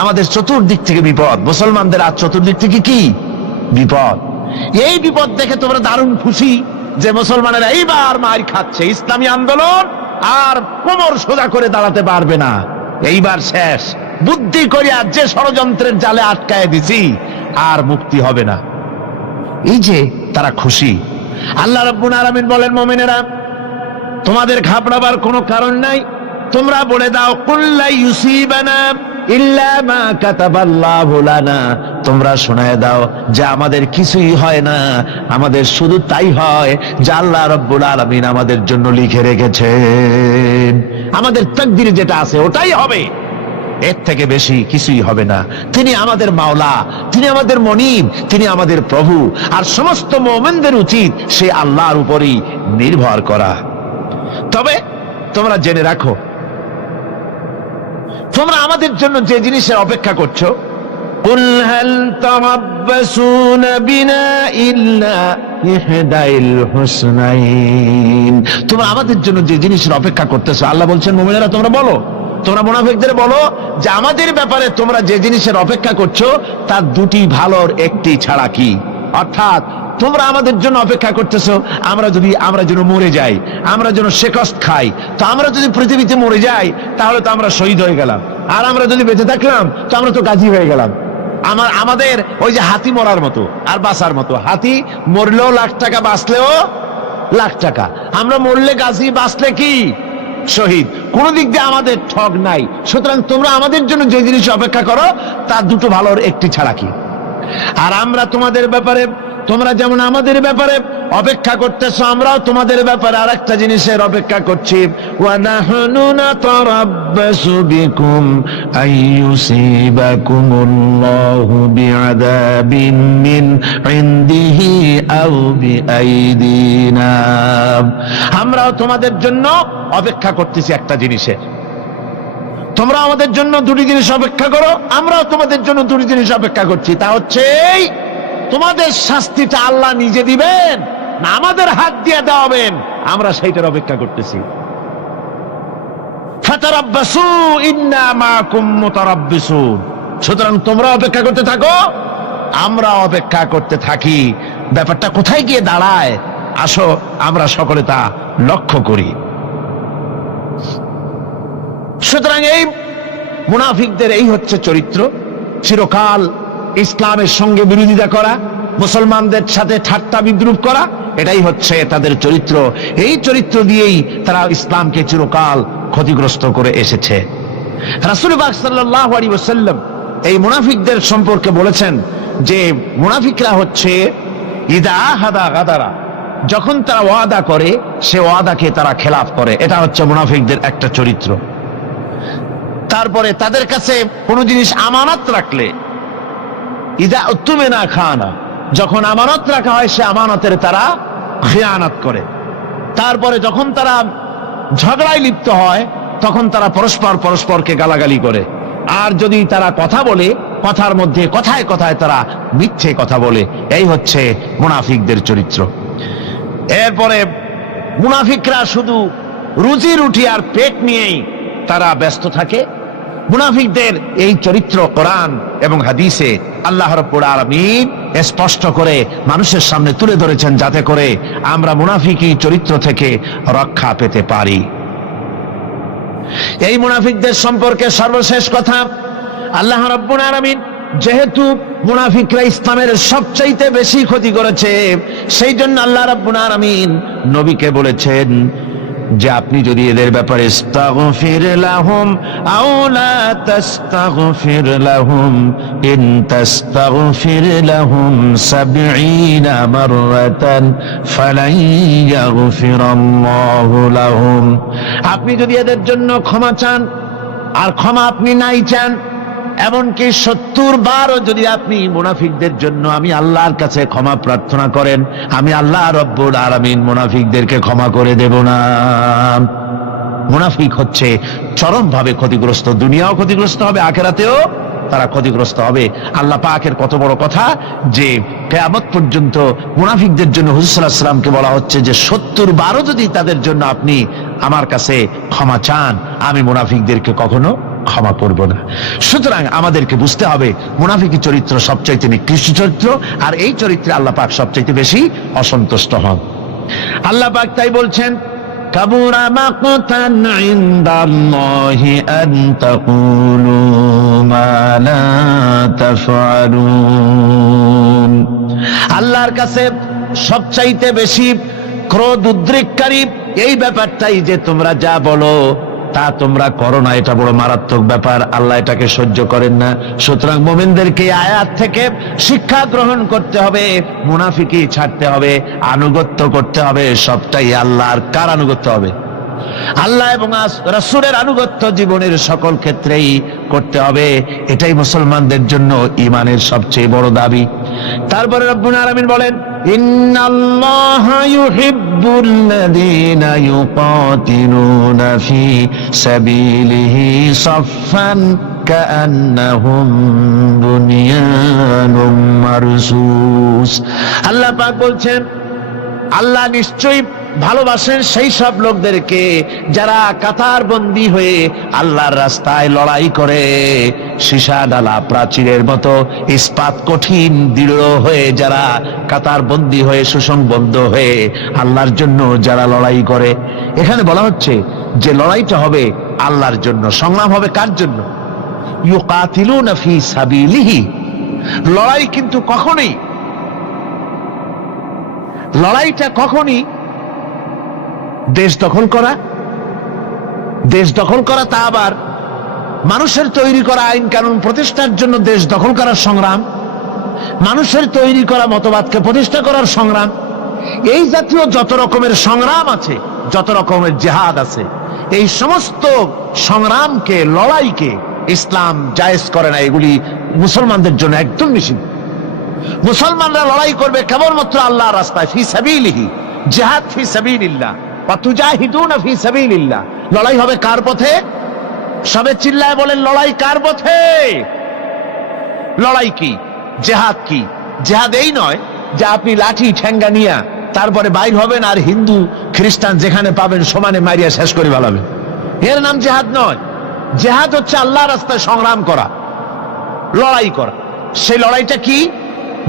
আমাদের চতুর্দিক থেকে বিপদ, মুসলমানদের আজ চতুর্দিক থেকে কি বিপদ। এই বিপদ দেখে তোমরা দারুণ খুশি যে মুসলমানেরা এইবার মার খাচ্ছে, ইসলামী আন্দোলন আর কোমর সোজা করে দাঁড়াতে পারবে না, এইবার শেষ, বুদ্ধি করিয়া যে ষড়যন্ত্রের জালে আটকায় দিছি আর মুক্তি হবে না। এই যে তারা খুশি। আল্লাহ রাব্বুল আলামিন বলেন, মুমিনেরা তোমাদের ঘাবড়াবার কোনো কারণ নাই, তোমরা বলে দাও কুল্লা ইউসিবানা ইল্লা মা কাতাবাল্লাহু লানা, তোমরা শোনায় দাও যে আমাদের কিছুই হয় না, আমাদের শুধু তাই হয় যা আল্লাহ রাব্বুল আলামিন আমাদের জন্য লিখে রেখেছেন। আমাদের তাকদীরে যেটা আছে ওটাই হবে, এর থেকে বেশি কিছুই হবে না। তিনি আমাদের মাওলা, তিনি আমাদের মনিব, তিনি আমাদের প্রভু, আর সমস্ত মুমিনদের উচিত সে আল্লাহর উপরই নির্ভর করা। তবে তোমরা জেনে রাখো, তোমরা আমাদের জন্য যে জিনিসের অপেক্ষা করছো, কুল হাল তারাব্বাসুনা বিনা ইল্লা ইহদাইল হুসনাইন, তোমরা আমাদের জন্য যে জিনিসের অপেক্ষা করতেছো, আল্লাহ বলছেন মুমিনেরা তোমরা বলো, তোমরা মুনাফিকদের বলো যে আমাদের ব্যাপারে তোমরা যে জিনিসের অপেক্ষা করছো তার দুটি ভালোর একটি ছাড়া কি। অর্থাৎ তোমরা আমাদের জন্য অপেক্ষা করতেছো আমরা যেন মরে যাই, আমরা যেন শেকস্ত খাই। তো আমরা যদি পৃথিবীতে মরে যাই তাহলে তো আমরা শহীদ হয়ে গেলাম, আর আমরা যদি বেঁচে থাকলাম তো আমরা তো গাজী হয়ে গেলাম। আমাদের ওই যে হাতি মরার মতো আর বাঁচার মতো, হাতি মরলেও লাখ টাকা, বাঁচলেও লাখ টাকা, আমরা মরলে গাজী, বাঁচলে কি শহীদ, কোন দিক দিয়ে আমাদের ঠগ নাই। সুতরাং তোমরা আমাদের জন্য যে জিনিস অপেক্ষা করো তার দুটো ভালোর একটি ছাড়া কি। আর আমরা তোমাদের ব্যাপারে, তোমরা যেমন আমাদের ব্যাপারে অপেক্ষা করতেছো, আমরাও তোমাদের ব্যাপারে আরেকটা জিনিসের অপেক্ষা করছি। ওয়া নাহনু নাতারাব্বাসু বিকুম আইয়ুসিবাকুমুল্লাহু বিআযাবিন মিন ইনদিহি আও বিআইদিনা, আমরাও তোমাদের জন্য অপেক্ষা করতেছি একটা জিনিসের। তোমরা আমাদের জন্য দুটি জিনিস অপেক্ষা করো, আমরাও তোমাদের জন্য দুটি জিনিস অপেক্ষা করছি। তা হচ্ছে তোমাদের শাস্তিটা আল্লাহ নিজে দিবেন না আমাদের হাত দিয়ে দেওয়াবেন, আমরা সেইটার অপেক্ষা করতেছি। ফাতারাব্বাসু ইন্না মাকুম মুতারাব্বিসুন, সুতরাং তোমরা অপেক্ষা করতে থাকো, আমরা অপেক্ষা করতে থাকি। ব্যাপারটা কোথায় গিয়ে দাঁড়ায় আসো আমরা সকলে তা লক্ষ্য করি। সুতরাং এই মুনাফিকদের এই হচ্ছে চরিত্র, চিরকাল ইসলামের সঙ্গে বিরোধিতা করা, মুসলমানদের সাথে ঠাট্টা বিদ্রুপ করা, এটাই হচ্ছে তাদের চরিত্র। এই চরিত্র দিয়েই তারা ইসলামকে চিরকাল ক্ষতিগ্রস্ত করে এসেছে। রাসূল পাক সাল্লাল্লাহু আলাইহি ওয়াসাল্লাম এই মুনাফিকদের সম্পর্কে বলেছেন যে মুনাফিকরা হচ্ছে ইদা হাদা গাদারা, যখন তারা ওয়াদা করে সে ওয়াদাকে তারা খেলাফ করে, এটা হচ্ছে মুনাফিকদের একটা চরিত্র। তারপরে তাদের কাছে কোনো জিনিস আমানত রাখলে, ইদা উত্তুমিনা খানা, যখন আমানত রাখা হয় সে আমানতের তারা খিয়ানত করে। তারপরে যখন তারা ঝগড়ায় লিপ্ত হয় তখন তারা পরস্পরকে গালাগালি করে। আর যদি তারা কথা বলে, কথার মধ্যে কথায় কথায় তারা মিথ্যে কথা বলে। এই হচ্ছে মুনাফিকদের চরিত্র। এরপরে মুনাফিকরা শুধু রুজি রুটি আর পেট নিয়েই তারা ব্যস্ত থাকে। মুনাফিকদের এই চরিত্র কোরআন এবং হাদিসে আল্লাহ রাব্বুল আলামিন স্পষ্ট করে মানুষের সামনে তুলে ধরেছেন, যাতে করে আমরা মুনাফিকি চরিত্র থেকে রক্ষা পেতে পারি। এই মুনাফিকদের সম্পর্কে সর্বশেষ কথা, আল্লাহ রাব্বুল আলামিন যেহেতু মুনাফিকরা ইসলামের সবচাইতে বেশি ক্ষতি করেছে, সেই জন্য আল্লাহ রাব্বুল আলামিন নবীকে বলেছেন যে আপনি যদি এদের ব্যাপারে ইস্তাগফির লাহুম আও লা তাস্তাগফির লাহুম ইন তাস্তাগফির লাহুম ৭০ মাররাতান ফালান ইয়াগফিরাল্লাহু লাহুম, আপনি যদি এদের জন্য ক্ষমা চান, আর ক্ষমা আপনি নাই চান, এমনকি ৭০ বারও যদি আপনি মুনাফিকদের জন্য আমি আল্লাহর কাছে ক্ষমা প্রার্থনা করেন, আমি আল্লাহ রব্বুল আলামিন মুনাফিকদেরকে ক্ষমা করে দেব না। মুনাফিক হচ্ছে চরমভাবে ক্ষতিগ্রস্ত, দুনিয়াও ক্ষতিগ্রস্ত হবে, আখিরাতেও তারা ক্ষতিগ্রস্ত হবে। আল্লাহ পাকের কত বড় কথা যে কিয়ামত পর্যন্ত মুনাফিকদের জন্য হুজুর সাল্লাল্লাহু আলাইহি ওয়াসাল্লামকে বলা হচ্ছে যে ৭০ বারও যদি তাদের জন্য আপনি আমার কাছে ক্ষমা চান, আমি মুনাফিকদেরকে কখনো ক্ষমা করব না। সুতরাং আমাদেরকে বুঝতে হবে মুনাফিকি চরিত্র সবচাইতে নিকৃষ্ট চরিত্র, আর এই চরিত্রে আল্লাহ পাক সবচাইতে বেশি অসন্তুষ্ট হন। আল্লাহ পাক তাই বলছেন, কাবুরা মাকতান ইনদাল্লাহি আন তাকুলু মা লা তাফআলুন। আল্লাহর কাছে সবচাইতে বেশি ক্রোধ উদ্রেককারী এই ব্যাপারটাই যে তোমরা যা বলো তা তোমরা করো না, এটা বড় মারাত্মক ব্যাপার। আল্লাহ এটাকে সহ্য করেন না। সুতরাং মুমিনদেরকে আয়াত থেকে শিক্ষা গ্রহণ করতে হবে, মুনাফিকি ছাড়তে হবে, আনুগত্য করতে হবে। সবটাই আল্লাহর। কার আনুগত্য হবে? আল্লাহ এবং রাসূলের আনুগত্য জীবনের সকল ক্ষেত্রেই করতে হবে। এটাই মুসলমানদের জন্য ঈমানের সবচেয়ে বড় দাবি। তারপরে রব্বুল আলামিন বলেন, ইন্নাল্লাহা ইউহিব্বুল্লাযীনা ইউকাতিলুনা ফি সাবিলিহি সাফফান কাআন্নাহুম বুনিয়ানুম মারসুস। আল্লাহ পাক বলছেন, আল্লাহ নিশ্চয়ই ভালোবাসেন সেই সব লোকদেরকে যারা কাতারবন্দী হয়ে আল্লাহর রাস্তায় লড়াই করে, সীসা ডালা প্রাচীরের মতো ইস্পাত কঠিন দৃঢ় হয়ে যারা কাতারবন্দী হয়ে সুসংবদ্ধ হয়ে আল্লাহর জন্য যারা লড়াই করে। এখানে বলা হচ্ছে যে লড়াইটা হবে আল্লাহর জন্য। সংগ্রাম হবে কার জন্য? ইউকাতিলুনা ফি সাবিলিহি। লড়াইটা কখনই দেশ দখল করা, তা আবার মানুষের তৈরি করা আইন কানুন প্রতিষ্ঠার জন্য দেশ দখল করার সংগ্রাম, মানুষের তৈরি করা মতবাদকে প্রতিষ্ঠা করার সংগ্রাম, এই জাতীয় যত রকমের সংগ্রাম আছে, যত রকমের জিহাদ আছে, এই সমস্ত সংগ্রামকে, লড়াইকে ইসলাম জায়েজ করে না। এগুলি মুসলমানদের জন্য একদম নিষিদ্ধ। মুসলমানরা লড়াই করবে কেবলমাত্র আল্লাহর রাস্তায়, ফি সাবিলিহি, জিহাদ ফি সাবিলিল্লাহ, ওয়া তুজাহিদুনা ফি সাবিলিল্লাহ। লড়াই হবে কার পথে? সবে চিল্লায় বলেন, লড়াই কার পথে? লড়াই কি? জিহাদ কি? জিহাদ এই নয় যে আপনি লাঠি ঠেঙ্গা নিয়া তারপরে বাইর হবেন আর হিন্দু খ্রিস্টান যেখানে পাবেন সমানে মারিয়া শেষ করে ফেলাবেন। এর নাম জিহাদ নয়। জিহাদ হচ্ছে আল্লাহর রাস্তায় সংগ্রাম করা, লড়াই করা। সেই লড়াইটা কি?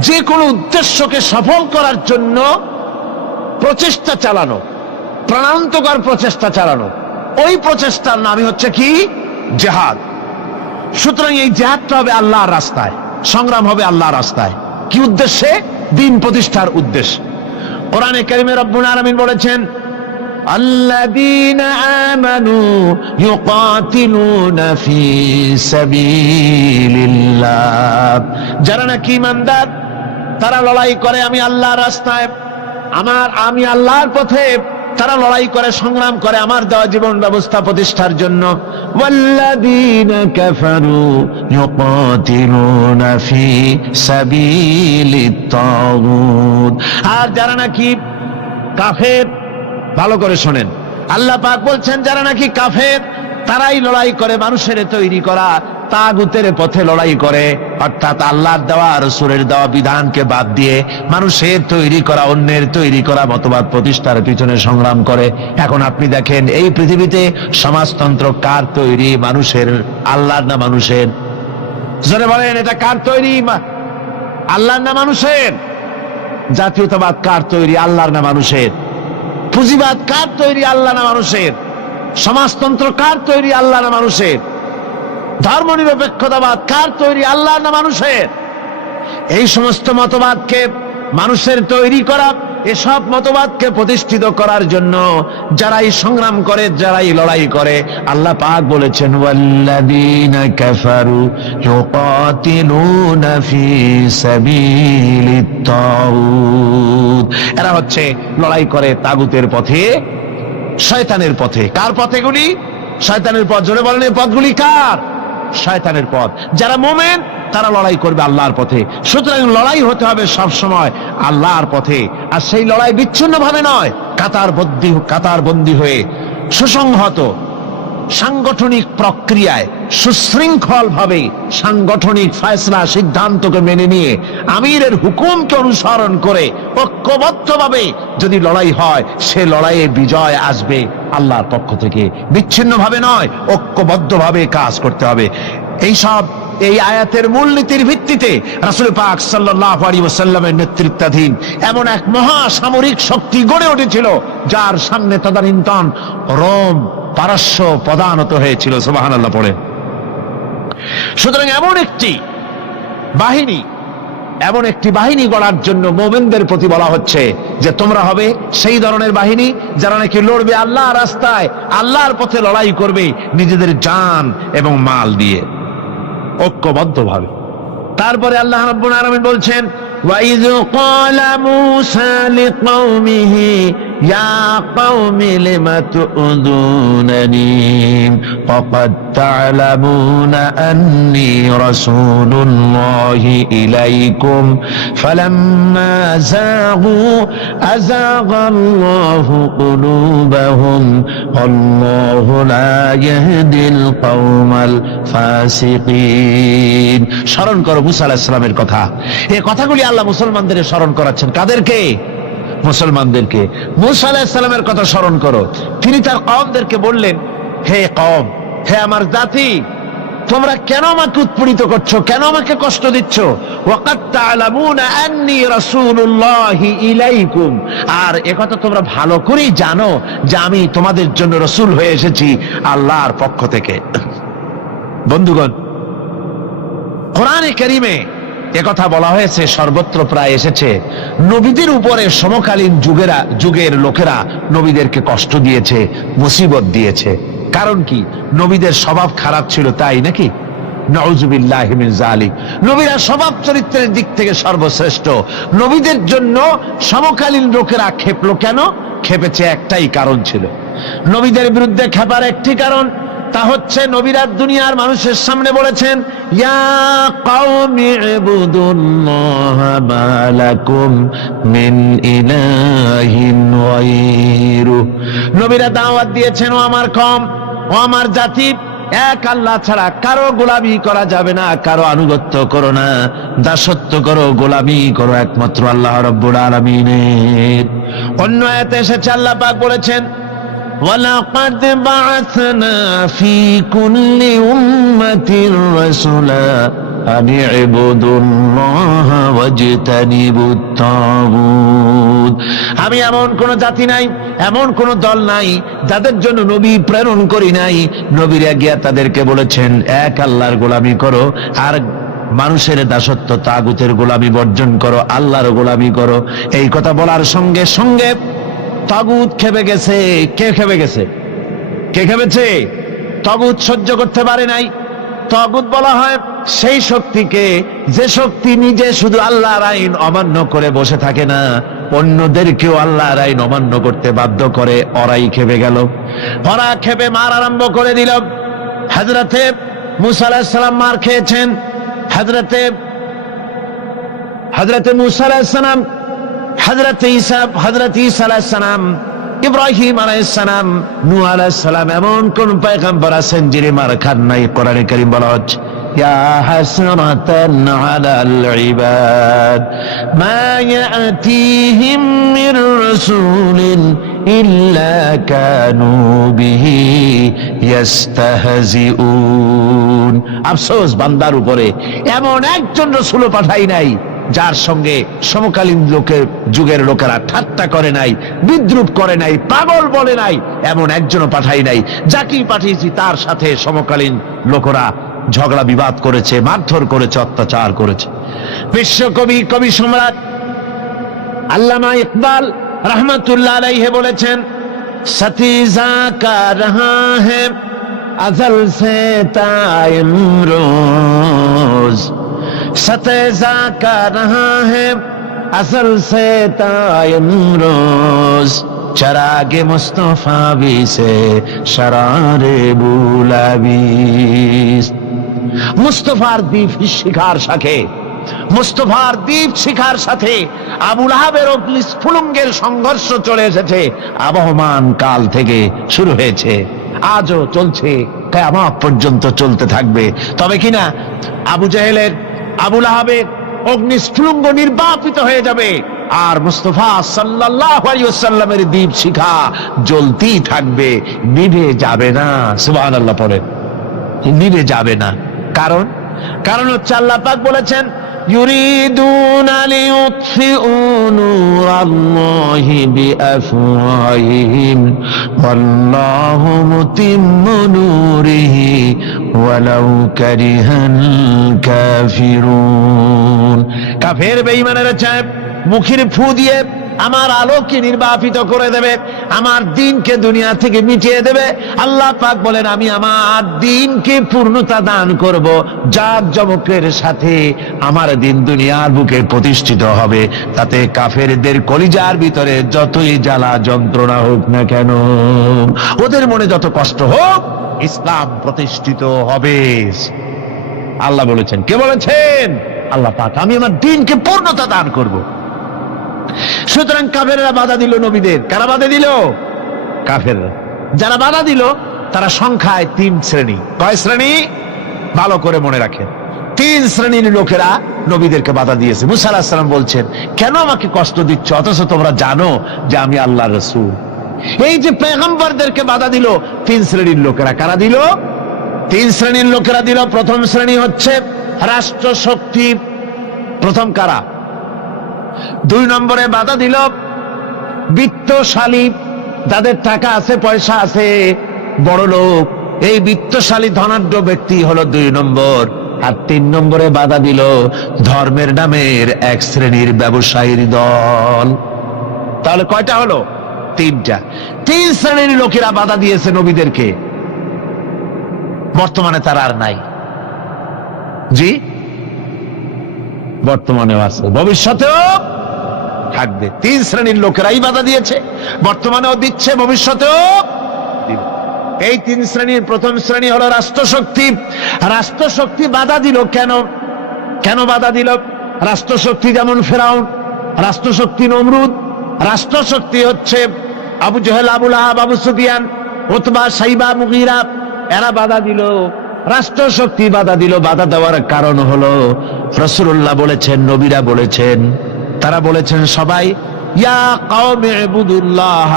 যে কোনো উদ্দেশ্যকে সফল করার জন্য প্রচেষ্টা চালানো, প্রাণান্তকর প্রচেষ্টা চালানো, ওই প্রচেষ্টার নামই হচ্ছে কি? জিহাদ। সুতরাং এই জিহাদটা হবে আল্লাহর রাস্তায়, সংগ্রাম হবে আল্লাহর রাস্তায়। কি উদ্দেশ্যে? দ্বীন প্রতিষ্ঠার উদ্দেশ্যে। কোরআনে কারিমে রব্বুল আলামিন বলেছেন, আল্লাযীনা আমানু ইউকাতিলুনা ফি সাবিলিল্লাহ। যারা নাকি ঈমানদার তারা লড়াই করে আমি আল্লাহর রাস্তায়, আমি আল্লাহর পথে তারা লড়াই করে, সংগ্রাম করে আমার দেওয়া জীবন ব্যবস্থা প্রতিষ্ঠার জন্য। ওয়াল্লাযীনা কাফারু ইউকাতিলুনা ফি সাবিলিত তাগুত। আর যারা নাকি কাফের, ভালো করে শোনেন, আল্লাহ পাক বলছেন যারা নাকি কাফের তারাই লড়াই করে মানুষের তৈরি করা তাগুতের পথে লড়াই করে, অর্থাৎ আল্লাহর দেওয়া রাসূলের দেওয়া বিধানকে বাদ দিয়ে মানুষের তৈরি করা, অন্যের তৈরি করা মতবাদ প্রতিষ্ঠার পিছনে সংগ্রাম করে। এখন আপনি দেখেন এই পৃথিবীতে সমাজতন্ত্র কার তৈরি? মানুষের। আল্লাহর না মানুষের? জোরে বলেন, এটা কার তৈরি? আল্লাহর না মানুষের? জাতীয়তাবাদ কার তৈরি? আল্লাহর না মানুষের? পুঁজিবাদ কার তৈরি? আল্লাহ না মানুষের? সমাজতন্ত্র কার তৈরি? আল্লাহ না মানুষের? ধর্মনিরপেক্ষতাবাদ কার তৈরি? আল্লাহ না মানুষের? এই সমস্ত মতবাদকে মানুষের তৈরি করা, এসব মতবাদকে প্রতিষ্ঠিত করার জন্য যারাই সংগ্রাম করে, যারাই লড়াই করে, আল্লাহ পাক বলেছেন ওয়াল্লাযীনা কাফারু ইউকাতিলুনা ফি সাবিলিত তাগুত। এরা হচ্ছে লড়াই করে তাগুতের পথে, শয়তানের পথে। কার পথেগুলি? শয়তানের পথ। জোরে বলেন, এই পথগুলি কার? শয়তানের পথ। যারা মুমিন তারা লড়াই করবে আল্লাহর পথে। সুতরাং লড়াই হতে হবে সব সময় আল্লাহর পথে। আর সেই লড়াই বিচ্ছিন্ন ভাবে নয়, কাতারবন্দী হয়ে সুসংহত সাংগঠনিক প্রক্রিয়ায় সুশৃঙ্খল ভাবে সাংগঠনিক ফয়সলা সিদ্ধান্তকে মেনে নিয়ে আমিরের হুকুমকে অনুসরণ করে ঐক্যবদ্ধভাবে যদি লড়াই হয়, সে লড়াইয়ে বিজয় আসবে আল্লাহর পক্ষ থেকে, বিচ্ছিন্নভাবে নয়, ঐক্যবদ্ধভাবে কাজ করতে হবে। এই আয়াতের মূলনীতির ভিত্তিতে রাসূল পাক সাল্লাল্লাহু আলাইহি ওয়াসাল্লামের নেতৃত্বাধীন এমন এক মহা সামরিক শক্তি গড়ে উঠেছিল, যার সামনে তদানীন্তন রোম পারস্য পদানত হয়েছিল। সুবহানাল্লাহ পড়ে। সুতরাং এমন একটি বাহিনী গড়ার জন্য মুমিনদের প্রতি বলা হচ্ছে যে তোমরা হবে সেই ধরনের বাহিনী যারা নাকি লড়বে আল্লাহর রাস্তায়, আল্লাহর পথে লড়াই করবে নিজেদের জান এবং মাল দিয়ে, ঐক্যবদ্ধভাবে। তারপরে আল্লাহ রাব্বুল আলামিন বলছেন, وَإِذْ قَالَ مُوسَى لِقَوْمِهِ يَا قَوْمِ لِمَ تُؤْذُونَنِي وَقَدْ تَعْلَمُونَ أَنِّي رَسُولُ اللَّهِ إِلَيْكُمْ فَلَمَّا زَاغُوا أَزَاغَ اللَّهُ قُلُوبَهُمْ وَاللَّهُ لَا يَهْدِي الْقَوْمَ الْفَاسِقِينَ। স্মরণ করো মুসা আলাইহিস সালামের কথা। এই কথাগুলি আল্লাহ মুসলমানদের স্মরণ করাচ্ছেন। কাদেরকে? মুসলমানদেরকে। মুসা আলাইহিস সালামের কথা স্মরণ করো। তিনি তার কওমদেরকে বললেন, হে কওম, হে আমার জাতি, তোমরা কেন আমাকে উৎপীড়িত করছো, কেন আমাকে কষ্ট দিচ্ছ? ওয়াকাদ তা'লামুনা আন্নী রাসূলুল্লাহি ইলাইকুম, আর একথা তোমরা ভালো করেই জানো যে আমি তোমাদের জন্য রাসূল হয়ে এসেছি আল্লাহর পক্ষ থেকে। বন্ধুগণ, কোরআনে কারীমে একথা বলা হয়েছে, সর্বত্র প্রায় এসেছে, নবীদের উপরে সমকালীন যুগের লোকেরা নবীদেরকে কষ্ট দিয়েছে, মুসিবত দিয়েছে। কারণ কি? নবীদের স্বভাব খারাপ ছিল, তাই নাকি? নাউযুবিল্লাহি মিন যালিক। নবীরা স্বভাব চরিত্রের দিক থেকে সর্বশ্রেষ্ঠ। নবীদের জন্য সমকালীন লোকেরা ক্ষেপলো কেন? ক্ষেপেছে একটাই কারণ ছিল। নবীদের বিরুদ্ধে ক্ষেপার একটি কারণ, তা হচ্ছে নবীরা দুনিয়ার মানুষের সামনে বলেছেন, ইয়া কওমি ইবুদুল্লাহা মা লাকুম মিন ইলাহিন গায়রু। নবীরা দাওয়াত দিয়েছেন, ও আমার কওম, ও আমার জাতি, এক আল্লাহ ছাড়া কারো গোলামি করা যাবে না, কারো আনুগত্য করো না, দাসত্ব করো, গোলামি করো একমাত্র আল্লাহ রাব্বুল আলামিনের। অন্য আয়াতে এসেছে, আল্লাহ পাক বলেছেন, وَلَقَدْ بَعَثْنَا فِي كُلِّ أُمَّةٍ رَسُولًا أَنِ اعْبُدُوا اللَّهَ وَاجْتَنِبُوا الطَّاغُوتَ। আমি এমন কোন জাতি নাই, এমন কোন দল নাই যাদের জন্য নবী প্রেরণ করি নাই। নবীরা গিয়া তাদেরকে বলেছেন, এক আল্লাহর গোলামি করো, আর মানুষের দাসত্ব তাগুতের গোলামি বর্জন করো, আল্লাহর গোলামি করো। এই কথা বলার সঙ্গে সঙ্গে তাগুত খেপে গেছে। কে খেপে গেছে? কে খেপেছে? তাগুত সহ্য করতে পারে নাই। তাগুত বলা হয় সেই শক্তিকে যে শক্তি নিজে শুধু আল্লাহর আইন অমান্য করে বসে থাকে না, অন্যদেরকেও আল্লাহর আইন অমান্য করতে বাধ্য করে। ওরাই খেপে গেল। ওরা খেপে মার আরম্ভ করে দিল। হযরতে মুসা আলাইহিস সালাম মার খেয়েছেন। হযরতে মুসা আলাইহিস সালাম, হযরত ঈসা আলাইহিস সালাম, ইব্রাহিম আলাইহিস সালাম, নূহ আলাইহিস সালাম, এমন কোন পয়গম্বর আছেন যিনি মার খান নাই? কোরআনে কারীম বলা হচ্ছে, ইয়া হাসরাতান আলাল ইবাদ মা ইয়াতিহিম মির রাসূলিন ইল্লা কানু বিহি ইস্তাহজিউন। আফসোস বান্দার উপরে, এমন একজন রাসূল পাঠাই নাই যার সঙ্গে সমকালীন যুগের লোকেরা ঠাট্টা করে নাই, বিদ্রুপ করে নাই, পাগল বলে নাই। এমন একজনও পাঠাই নাই। যাকেই পাঠিয়েছি তার সাথে সমকালীন লোকেরা ঝগড়া বিবাদ করেছে, মারধর করেছে, অত্যাচার করেছে। বিশ্বকবি, কবি সম্রাট আল্লামা ইকবাল রহমাতুল্লাহ আলাইহি বলেছেন, সতীজা কা রহা হ্যায় আজল সে তা ইমরোজ, सतेजा का रहा है असल से तायमरोज, चरागे मुस्तफा भी से शरारे बुलाबीस। মুস্তফার দ্বীপ শিখার সাথে, মুস্তফার দ্বীপ শিখার সাথে আবুল আহাবের অগ্নিস্ফুলিঙ্গের সংঘর্ষ চলে এসেছে। আবহমান কাল থেকে শুরু হয়েছে, আজও চলছে, কিয়ামত পর্যন্ত চলতে থাকবে। তবে কিনা আবু জেহেলের, আবু লাহাবের অগ্নিস্ফুলিঙ্গ নির্বাপিত হয়ে যাবে, আর মুস্তাফা সাল্লাল্লাহু আলাইহি ওয়াসাল্লামের দীপ শিখা জ্বলতেই থাকবে, নিভে যাবে না। সুবহানাল্লাহ পড়েন, নিভে যাবে না। কারণ হচ্ছে আল্লাহ পাক বলেছেন, ইউরিদুনা লিইউতফিউ নূরাল্লাহি বিআফওয়াহিহিম ওয়াল্লাহু মুতিম্মু নূরিহি ওয়ালাউ কারিহাল কাফিরুন। কাফের বেঈমানেরা চায় মুখের ফু দিয়ে আমার আলোকে নির্বাপিত করে দেবে, আমার দ্বীনকে দুনিয়া থেকে মিটিয়ে দেবে। আল্লাহ পাক বলেন, আমি আমার দ্বীনকে পূর্ণতা দান করব, জাঁকজমকের সাথে আমার দ্বীন দুনিয়ার বুকে প্রতিষ্ঠিত হবে। তাতে কাফেরদের কলিজার ভিতরে যতই জ্বালা যন্ত্রণা হোক না কেন, ওদের মনে যত কষ্ট হোক, ইসলাম প্রতিষ্ঠিত হবে। আল্লাহ বলেছেন, কে বলেছেন? আল্লাহ পাক, আমি আমার দ্বীনকে পূর্ণতা দান করব। সুতরাং কাফেররা বাধা দিল নবীদের। কারা বাধা দিল? কাফেররা। যারা বাধা দিল তারা সংখ্যায় 3 শ্রেণী। কয় শ্রেণী? ভালো করে মনে রাখেন, 3 শ্রেণীর লোকেরা নবীদেরকে বাধা দিয়েছে। মুসা আলাইহিস সালাম বলছেন, কেন আমাকে কষ্ট দিচ্ছ, অথচ তোমরা জানো যে আমি আল্লাহর রাসূল। এই যে পয়গম্বরদেরকে বাধা দিল 3 শ্রেণীর লোকেরা। কারা দিল? 3 শ্রেণীর লোকেরা দিল। প্রথম শ্রেণী হচ্ছে রাষ্ট্র শক্তি। প্রথম কারা? 2 নম্বরে বাধা দিল বিত্তশালী, যাদের টাকা আছে, পয়সা আছে, বড় লোক। এই বিত্তশালী ধনাঢ্য ব্যক্তি হলো 2 নম্বর। আর 3 নম্বরে বাধা দিল ধর্মের নামের 1 শ্রেণীর ব্যবসায়ীর দল। তাহলে কয়টা হলো? 3টা। 3 শ্রেণীর লোকেরা বাধা দিয়েছে নবীদেরকে। বর্তমানে তারা আর নাই। জি, বর্তমানেও আছে, ভবিষ্যতেও থাকবে। 3 শ্রেণীর লোকেরাই বাধা দিয়েছে, বর্তমানেও দিচ্ছে, ভবিষ্যতেও দিবে। এই 3 শ্রেণীর প্রথম শ্রেণী হলো রাষ্ট্রশক্তি। রাষ্ট্রশক্তি বাধা দিল কেন? কেন বাধা দিল? রাষ্ট্রশক্তি যেমন ফেরাউন, রাষ্ট্রশক্তি নমরুদ, রাষ্ট্রশক্তি হচ্ছে আবু জেহেল, আবু লাহাব, আবু সুফিয়ান, উতবা, সাইবা, মুগীরা, এরা বাধা দিল। রাষ্ট্রশক্তি বাধা দিল। বাধা দেওয়ার কারণ হলো রাসূলুল্লাহ বলেছেন, নবীরা বলেছেন, তারা বলেছেন সবাই, ইয়া কওমি ইবুদুল্লাহ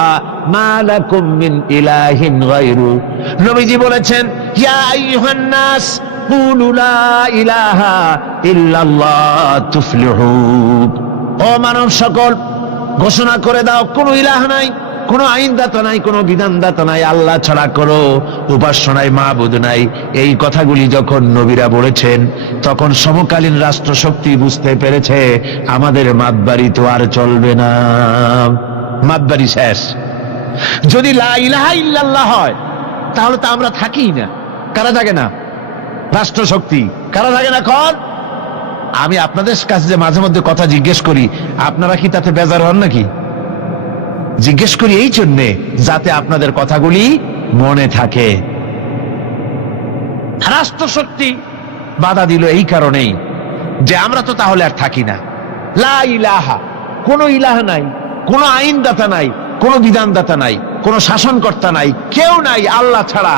মা লাকুম মিন ইলাহিন গায়রু। নবীজি বলেছেন, ইয়া আইয়ুহান নাস কুলু লা ইলাহা ইল্লাল্লাহ তুফলিহুন। ও মানব সকল, ঘোষণা করে দাও, কোনো ইলাহ নাই, কোনো আইনদাতা নাই, কোনো বিধানদাতা নাই, আল্লাহ ছাড়া কোনো উপাস্য নাই, মাবুদ নাই। এই কথাগুলি যখন নবীরা বলেছেন, তখন সমকালীন রাষ্ট্রশক্তি বুঝতে পেরেছে আমাদের মাতবাড়ি তো আর চলবে না, মাতবাড়ি শেষ। যদি লা ইলাহা ইল্লাল্লাহ হয় তাহলে তো আমরা থাকি না। কারা থাকে না? রাষ্ট্রশক্তি। কারা থাকে না? কর। আমি আপনাদের কাছে যে মাঝে মধ্যে কথা জিজ্ঞেস করি, আপনারা কি তাতে বেজার হন নাকি? জিজ্ঞেস করি এই জন্যে যাতে আপনাদের কথাগুলি মনে থাকে। রাষ্ট্রশক্তি বাধা দিল এই কারণেই যে আমরা তো তাহলে আর থাকি না। লা ইলাহা, কোনো ইলাহ নাই, কোনো আইনদাতা নাই, কোনো বিধানদাতা নাই, কোনো শাসনকর্তা নাই, কেউ নাই আল্লাহ ছাড়া।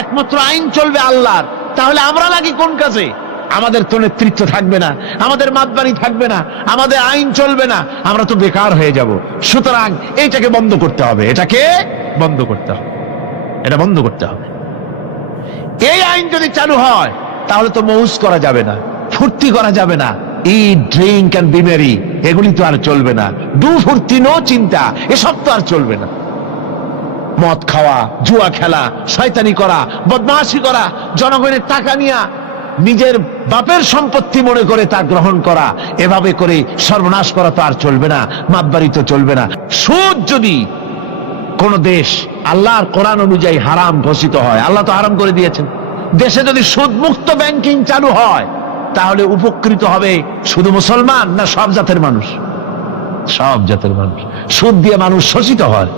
একমাত্র আইন চলবে আল্লাহর। তাহলে আমরা লাগি কোন কাজে? আমাদের তো নেতৃত্ব থাকবে না, আমাদের মাতবাড়ি থাকবে না, আমাদের আইন চলবে না, আমরা তো বেকার হয়ে যাব। সুতরাং এইটাকে বন্ধ করতে হবে, এটাকে বন্ধ করতে হবে, এটা বন্ধ করতে হবে। এই আইন যদি চালু হয় তাহলে তো মৌজ করা যাবে না, ফুর্তি করা যাবে না, ইট, ড্রিঙ্ক এন্ড বি মেরি, এগুলি তো আর চলবে না। ডু ফুর্তি, নো চিন্তা, এসব তো আর চলবে না। মদ খাওয়া, জুয়া খেলা, শয়তানি করা, বদমাশি করা, জনগণের টাকা নিয়ে নিজের বাপের সম্পত্তি মনে করে তা গ্রহণ করা, এভাবে করে সর্বনাশ করা তো আর চলবে না, মাতবাড়ি তো চলবে না। সুদ যদি কোন দেশ আল্লাহর কোরআন অনুযায়ী হারাম ঘোষিত হয়, আল্লাহ তো হারাম করে দিয়েছেন, দেশে যদি সুদ মুক্ত ব্যাংকিং চালু হয় তাহলে উপকৃত হবে শুধু মুসলমান না সব জাতের মানুষ? সব জাতের মানুষ। সুদ দিয়ে মানুষ শোষিত হয়।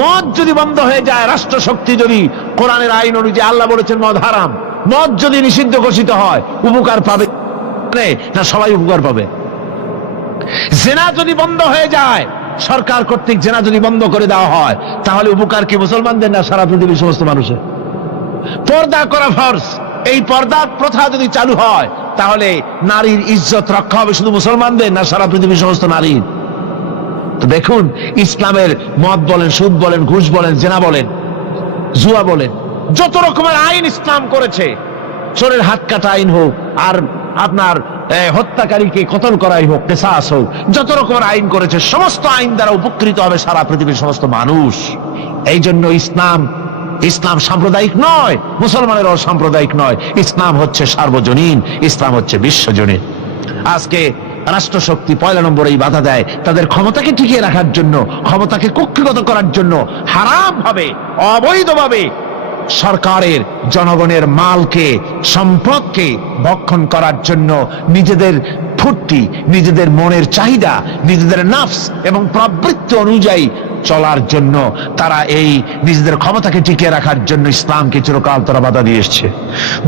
মদ যদি বন্ধ হয়ে যায়, রাষ্ট্রশক্তি যদি কোরআনের আইন অনুযায়ী, আল্লাহ বলেছেন মদ হারাম, মদ যদি নিষিদ্ধ ঘোষিত হয়, উপকার পাবে না সবাই উপকার পাবে? জেনা যদি বন্ধ হয়ে যায়, সরকার কর্তৃক জেনা যদি বন্ধ করে দেওয়া হয়, তাহলে উপকার কি মুসলমানদের না সারা পৃথিবীর সমস্ত মানুষের? পর্দা করা ফরজ। এই পর্দার প্রথা যদি চালু হয় তাহলে নারীর ইজ্জত রক্ষা হবে শুধু মুসলমানদের না সারা পৃথিবীর সমস্ত নারীর? তো দেখুন, ইসলামের মদ বলেন, সুদ বলেন, ঘুষ বলেন, জেনা বলেন, জুয়া বলেন, যত রকমের আইন ইসলাম করেছে, চোরের হাত কাটা আইন হোক, আর আপনার হত্যাকারীকে কতল করাই হোক, কিসাস হোক, যত রকমের আইন করেছে সমস্ত আইন দ্বারা উপকৃত হবে সারা পৃথিবীর সমস্ত মানুষ। এই জন্য ইসলাম সাম্প্রদায়িক নয়, মুসলমানের অসাম্প্রদায়িক নয়, ইসলাম হচ্ছে সার্বজনীন, ইসলাম হচ্ছে বিশ্বজনীন। আজকে রাষ্ট্রশক্তি পয়লা নম্বরেই বাধা দেয় তাদের ক্ষমতাকে টিকিয়ে রাখার জন্য, ক্ষমতাকে কক্ষিগত করার জন্য হারাম ভাবে, অবৈধভাবে সরকারের জনগণের মালকে, সম্পদকে ভক্ষণ করার জন্য নিজেদের ফুর্তি, নিজেদের মনের চাহিদা, নিজেদের নফস এবং প্রবৃত্তি অনুযায়ী চলার জন্য তারা এই নিজেদের ক্ষমতাকে টিকিয়ে রাখার জন্য ইসলামকে চিরকাল তারা বাধা দিয়ে এসছে।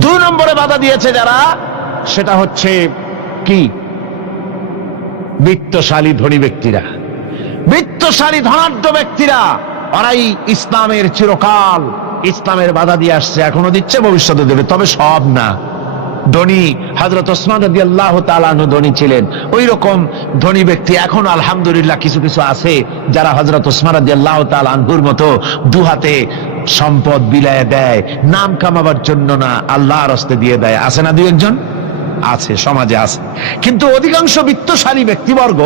2 নম্বরে বাধা দিয়েছে যারা, সেটা হচ্ছে কি? বিত্তশালী ধনী ব্যক্তিরা, বিত্তশালী ধনাঢ্য ব্যক্তিরা, ওরাই ইসলামের চিরকাল ইসলামের বাধা দিয়ে আসছে, এখনো দিচ্ছে, ভবিষ্যতে দেবে, তবে সব না। ধনী হযরত ওসমান রাদিয়াল্লাহু তাআলা আনহু ধনী ছিলেন, ওই রকম ধনী ব্যক্তি এখন আলহামদুলিল্লাহ কিছু কিছু আছে যারা হযরত ওসমান রাদিয়াল্লাহু তাআলা আনহুর মতো দুহাতে সম্পদ বিলায় দেয়, নাম কামাবার জন্য না, আল্লাহর রাস্তে দিয়ে দেয়। আছে না 2-1 জন? আছে, সমাজে আছে। কিন্তু অধিকাংশ বিত্তশালী ব্যক্তিবর্গ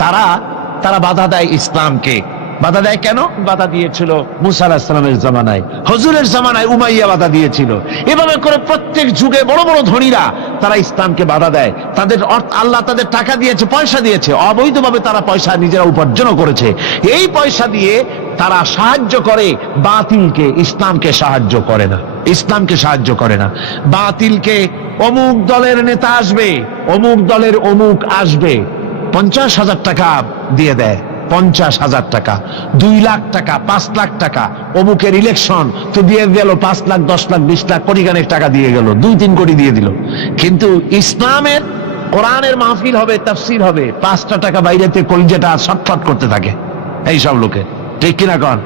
তারা বাধা দেয় ইসলামকে। বাধা দেয় কেন? বাধা দিয়েছিল মুসা আলাইহিস সালামের জামানায়, হুজুরের জামানায় উমাইয়া বাধা দিয়েছিল। এভাবে করে প্রত্যেক যুগে বড় বড় ধনীরা তারা ইসলামকে বাধা দেয়। তাদের আল্লাহ তাদের টাকা দিয়েছে, পয়সা দিয়েছে, অবৈধভাবে তারা পয়সা নিজেরা উপার্জন করেছে। এই পয়সা দিয়ে তারা সাহায্য করে বাতিলকে, ইসলামকে সাহায্য করে না, ইসলামকে সাহায্য করে না। বাতিলকে অমুক দলের নেতা আসবে, অমুক দলের অমুক আসবে, 50,000 টাকা দিয়ে দেয়, 50,000 টাকা, 2 লাখ টাকা, 5 লাখ টাকা, অমুকের ইলেকশন তো দিয়ে গেল 5 লাখ, 10 লাখ, 20 লাখ, কোটি গানের টাকা দিয়ে গেল, 2-3 কোটি দিয়ে দিল। কিন্তু ইসলামের কোরআনের মাহফিল হবে, তাফসীর হবে, 5টা টাকা বাইরেতে কলিজাটা ছটফট করতে থাকে এইসব লোকে, ঠিক কিনা কন?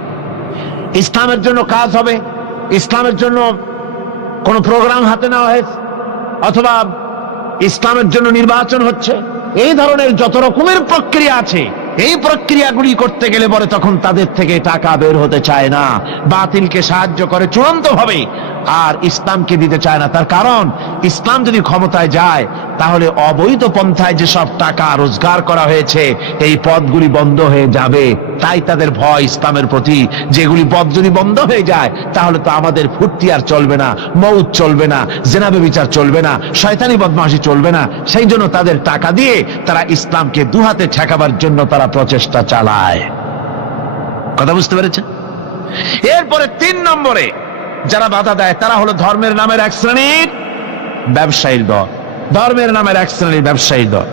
ইসলামের জন্য কাজ হবে, ইসলামের জন্য কোন প্রোগ্রাম হাতে নেওয়া হয়েছে, অথবা ইসলামের জন্য নির্বাচন হচ্ছে, এই ধরনের যত রকমের প্রক্রিয়া আছে, এই প্রক্রিয়াগুলি করতে গেলে পরে তখন তাদের থেকে টাকা বের হতে চায় না, বাতিলকে সাহায্য করে চূড়ান্ত ভাবে, আর ইসলামকে দিতে চায় না। তার কারণ ইসলাম যদি ক্ষমতায় যায় তাহলে অবৈধ পন্থায় যেসব টাকা রোজগার করা হয়েছে এই পথগুলি বন্ধ হয়ে যাবে। তাই তাদের ভয় ইসলামের প্রতি, যেগুলি পথ যদি বন্ধ হয়ে যায় তাহলে তো আমাদের ফুর্তি আর চলবে না, মউত চলবে না, জেনা ব্যভিচার চলবে না, শয়তানি বদমাশি চলবে না। সেই জন্য তাদের টাকা দিয়ে তারা ইসলামকে দুহাতে ঠেকাবার জন্য তারা প্রচেষ্টা চালায়। কথা বুঝতে পেরেছেন? এরপরে 3 নম্বরে যারা বাধা দেয় তারা হলো ধর্মের নামের এক শ্রেণীর ব্যবসায়ীর দল, ধর্মের নামের এক শ্রেণীর ব্যবসায়ীর দল।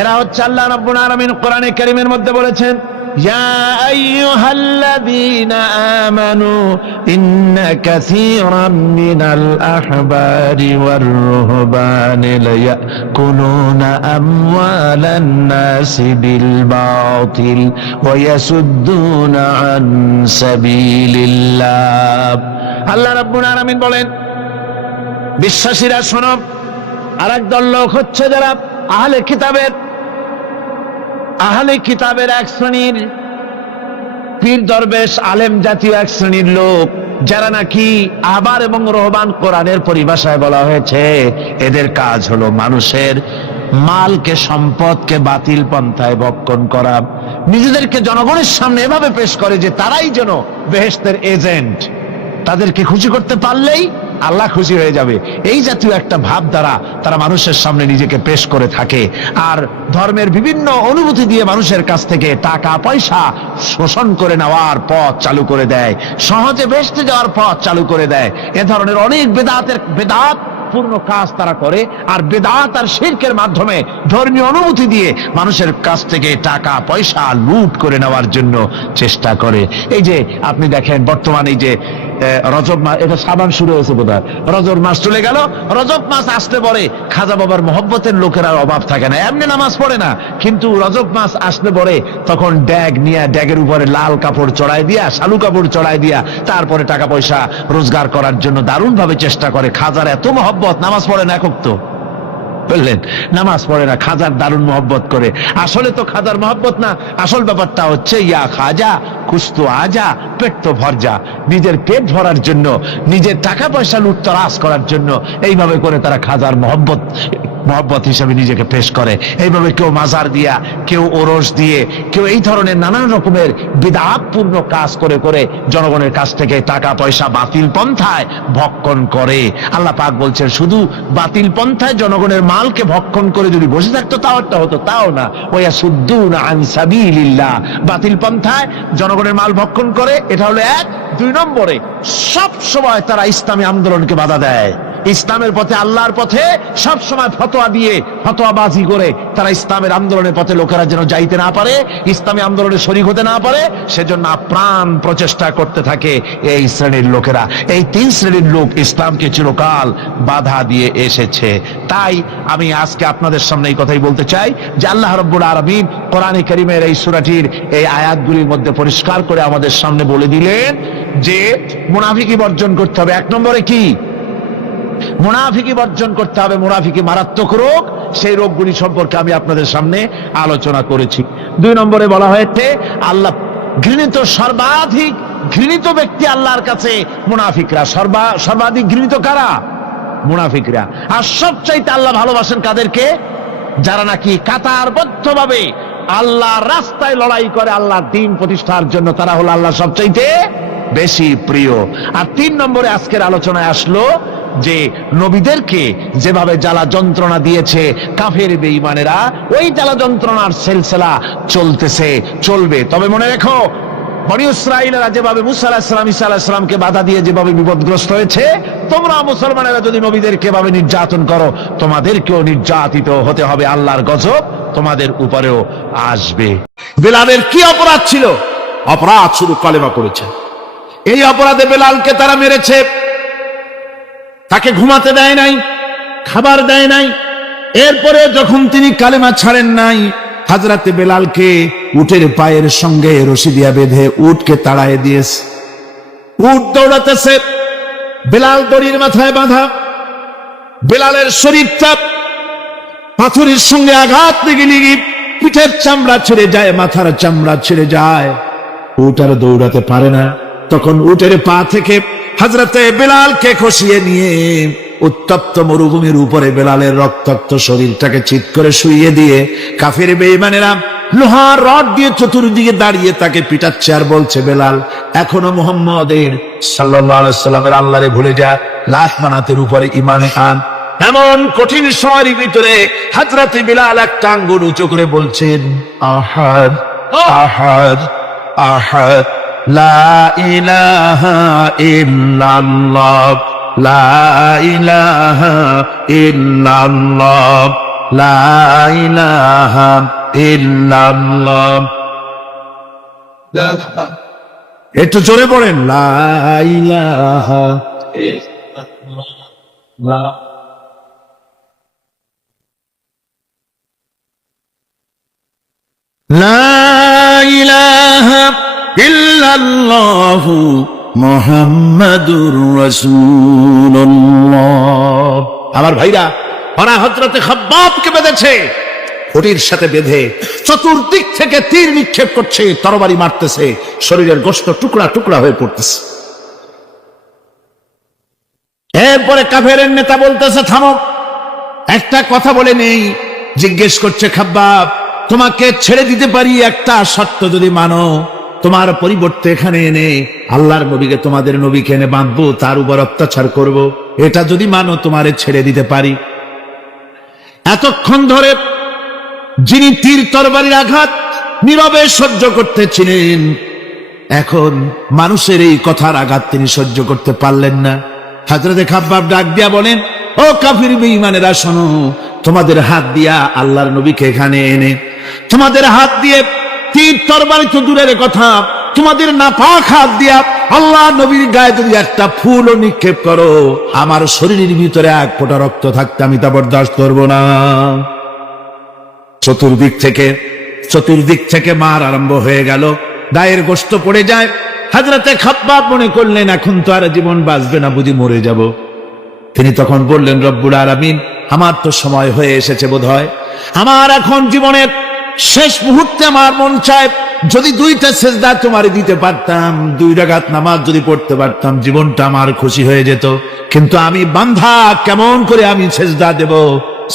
এরা হচ্ছে, আল্লাহ রাব্বুল আলামিন কোরআনে কারীমের মধ্যে বলেছেন, ইয়া আইয়ুহাল্লাযীনা আমানু ইন্না কাসীরাম মিনাল আহবারি ওয়ার রুহবানি লায়াকুলুনা আমওয়ালান নাসি বিল বাতিল ওয়া ইয়াসুদ্দুনা আন সাবিলিল্লাহ। আল্লাহ রাব্বুল আলামিন বলেন, বিশ্বাসীরা শোনো, আরেক দল লোক হচ্ছে যারা আহলে কিতাবের এক শ্রেণীর পীর দরবেশ আলেম জাতীয় এক শ্রেণীর লোক, যারা নাকি আহবার এবং রহবান, কোরআনের পরিভাষায় বলা হয়েছে এদের কাজ হলো মানুষের মালকে, সম্পদকে বাতিল পন্থায় ভক্ষণ করা। নিজেদেরকে জনগণের সামনে এভাবে পেশ করে যে তারাই যেন বেহেশতের এজেন্ট, তাদেরকে খুশি করতে পারলেই আল্লাহ খুশি হয়ে যাবে। এই জাতীয় একটা ভাব দ্বারা তারা মানুষের সামনে নিজেকে পেশ করে থাকে, আর ধর্মের বিভিন্ন অনুভূতি দিয়ে মানুষের কাছ থেকে টাকা পয়সা শোষণ করে নেওয়ার পথ চালু করে দেয়, সহজে বেহেশতে যাওয়ার পথ চালু করে দেয়। এ ধরনের অনেক বেদাত পূর্ণ কাজ তারা করে, আর বেদাত আর শিরকের মাধ্যমে ধর্মীয় অনুভূতি দিয়ে মানুষের কাছ থেকে টাকা পয়সা লুট করে নেওয়ার জন্য চেষ্টা করে। এই যে আপনি দেখেন বর্তমানে এই যে রজব মাস, এটা সাবান শুরু হয়েছে বোধহয়, রজব মাস চলে গেল, রজব মাস আসতে পরে খাজা বাবার মহব্বতের লোকের আর অভাব থাকে না, এমনি নামাজ পড়ে না, কিন্তু রজব মাস আসতে পরে তখন ড্যাগ নিয়ে ড্যাগের উপরে লাল কাপড় চড়াই দিয়া, শালু কাপড় চড়াই দিয়া তারপরে টাকা পয়সা রোজগার করার জন্য দারুণ ভাবে চেষ্টা করে। খাজার এত মহব্বত, নামাজ পড়ে না একক তো, বললেন নামাজ পড়ে না, খাজার দারুণ মহব্বত করে। আসলে তো খাজার মহব্বত না, আসল ব্যাপারটা হচ্ছে ইয়া খাজা কুস্ত আজা, পেট তো ভর যা, নিজের পেট ভরার জন্য, নিজের টাকা পয়সা লুটতরাজ করার জন্য এইভাবে করে তারা খাজার মহব্বত হিসাবে নিজেকে পেশ করে। এইভাবে কেউ মাজার দিয়া, কেউ ওরস দিয়ে, কেউ এই ধরনের নানান রকমের বিদআতপূর্ণ কাজ করে করে জনগণের কাছ থেকে টাকা পয়সা বাতিল পন্থায় ভক্ষণ করে। আল্লাহ পাক বলছেন শুধু বাতিল পন্থায় জনগণের মালকে ভক্ষণ করে যদি বসে থাকতো তাও একটা হতো, তাও না। ওয়াসুদ্দুনা আন সাবিলিল্লাহ, বাতিল পন্থায় জনগণের মাল ভক্ষণ করে, এটা হলো এক। দুই নম্বরে সব সময় তারা ইসলামী আন্দোলনকে বাধা দেয়। ইসলামের পথে, আল্লাহর পথে সব সময় ফতোয়া দিয়ে, ফতোয়াবাজি করে তারা ইসলামের আন্দোলনের পথে লোকেরা যেন যাইতে না পারে, ইসলামী আন্দোলনে শরীক হতে না পারে, সেজন্য আপ্রাণ প্রচেষ্টা করতে থাকে এই শ্রেণীর লোকেরা। এই তিন শ্রেণীর লোক ইসলামকে চিরকাল বাধা দিয়ে এসেছে। তাই আমি আজকে আপনাদের সামনে এই কথাই বলতে চাই যে আল্লাহ রাব্বুল আলামিন কোরআনে কারীমের এই সূরাটির এই আয়াতগুলির মধ্যে পরিষ্কার করে আমাদের সামনে বলে দিলেন যে মুনাফিকি বর্জন করতে হবে। এক নম্বরে কি? মুনাফিকি বর্জন করতে হবে। মুনাফিকি মারাত্মক রোগ, সেই রোগগুলি সম্পর্কে আমি আপনাদের সামনে আলোচনা করেছি। দুই নম্বরে বলা হয়েছে আল্লাহ ঘৃণিত, সর্বাধিক ঘৃণিত ব্যক্তি আল্লাহর কাছে মুনাফিকরা। সর্বাধিক ঘৃণিত কারা? মুনাফিকরা। আর সবচাইতে আল্লাহ ভালোবাসেন কাদেরকে? যারা নাকি কাতারবদ্ধভাবে আল্লাহর রাস্তায় লড়াই করে আল্লাহর দ্বীন প্রতিষ্ঠার জন্য, তারা হলো আল্লাহ সবচাইতে বেশি প্রিয়। আর তিন নম্বরে আজকের আলোচনায় আসলো যে নবীদেরকে যেভাবে জ্বালা যন্ত্রণা দিয়েছে কাফের বেঈমানেরা, ওই জ্বালা যন্ত্রণার সিলসিলা চলতেছে, চলবে। তবে মনে রেখো, বনী ইসরাঈলেরা যেভাবে মুসা আলাইহিস সালাম, ঈসা আলাইহিস সালামকে বাধা দিয়ে যেভাবে বিপদগ্রস্ত হয়েছে, তোমরা মুসলমানেরা যদি নবীদেরকে এভাবে নির্যাতন করো, তোমাদেরকেও নির্যাতিত হতে হবে। আল্লাহর গজব তোমাদের উপরেও আসবে। বেলালের কি অপরাধ ছিল? অপরাধ শুধু কলেমা করেছে। এই অপরাধে বেলালকে তারা মেরেছে, তাকে ঘুমাতে দেয় নাই, খাবার দেয় নাই। এরপরে যখন তিনি কালেমা ছাড়েন নাই, হযরতে বেলালকে উটের পায়ের সঙ্গে রশি দিয়া বেঁধে উটকে তাড়ায় দিয়েছে। উট দৌড়াতেছে, বেলাল দড়ির মাথায় বাঁধা। বেলালের শরীরটা পাথরের সঙ্গে আঘাত লেগে লেগে পিঠের চামড়া ছিঁড়ে যায়, মাথার চামড়া ছিঁড়ে যায়। উট আর দৌড়াতে পারে না। তখন উটের পা থেকে হযরতে বেলালকে খসিয়ে নিয়ে উত্তপ্ত মরুভূমির উপরে বেলালের রক্তাক্ত শরীরটাকে চিৎ করে শুইয়ে দিয়ে কাফের বেঈমানেরা লোহার রড দিয়ে চতুর্দিকে দাঁড়িয়ে তাকে পিটাচ্ছে আর বলছে, বেলাল এখনো মুহাম্মদের সাল্লাল্লাহু আলাইহি ওয়াসাল্লামের আল্লাহরে ভুলে যা, লাশ মানাতের উপরে ঈমান আন। এমন কঠিন সময়ের ভিতরে হযরতে বেলাল একটা আঙ্গুল উঁচু করে বলছেন, আহাদ আহাদ আহাদ, লা ইলাহা ইল্লাল্লাহ, লা ইলাহা ইল্লাল্লাহ, লা ইলাহা ইল্লাল্লাহ। একটু জোরে পড়েন, লা ইলাহা ইল্লাল্লাহ। লা ইলাহা ইল্লাল্লাহু মুহাম্মাদুর রাসূলুল্লাহ। আমার ভাইরা, ওরা হযরতে খাব্বাবকে বেঁধেছে, খুঁটির সাথে বেঁধে চতুর্দিক থেকে তীর নিক্ষেপ করছে, তরবারি মারতেছে, শরীরের গোশত টুকরা টুকরা হয়ে পড়তেছে। এরপরে কাফেরের নেতা বলতেছে, থামো, একটা কথা বলে নেই। জিজ্ঞেস করছে, খাব্বাব তোমাকে ছেড়ে দিতে পারি একটা শর্ত যদি মানো, তোমার পরিবর্তে এখানে এনে আল্লাহর নবীকে, তোমাদের নবীকে এনে বাঁধবো, তার উপর অত্যাচার করব, এটা যদি মানো তোমারে ছেড়ে দিতে পারি। এতক্ষণ ধরে যিনি তীর তরবারির আঘাত নীরবে সহ্য করতেছিলেন, এখন মানুষের এই কথার আঘাত তিনি সহ্য করতে পারলেন না। হযরতে খাব্বাব ডাক দিয়া বলেন, ও কাফির বেঈমানেরা শোনো, তোমাদের হাত দিয়া আল্লাহর নবীকে এখানে এনে, তোমাদের হাত দিয়ে তীর তরবারি তো দূরের কথা, তোমাদের নাপাক হাত দিয়া আল্লাহ নবীর গায়ে যদি একটা ফুলও নিক্ষেপ করো, আমার শরীরের ভিতরে এক ফোঁটা রক্ত থাকতে আমি তা বরদাস্ত করব না। চতুর্দিক থেকে মার আরম্ভ হয়ে গেল, গায়ের গোশত পড়ে যায়। হযরতে খাব্বাব মনে করলেন এখন তো আর জীবন বাঁচবে না, বুঝি মরে যাব। তিনি তখন বললেন, রব্বুল আলামিন, আমার তো সময় হয়ে এসেছে বোধহয়, আমার এখন জীবনের শেষ মুহূর্তে আমার মন চায় যদি 2টা সেজদা তোমারে দিতে পারতাম, 2 রাকাত নামাজ যদি পড়তে পারতাম, জীবনটা আমার খুশি হয়ে যেত। কিন্তু আমি বান্ধা, কেমন করে আমি সেজদা দেব?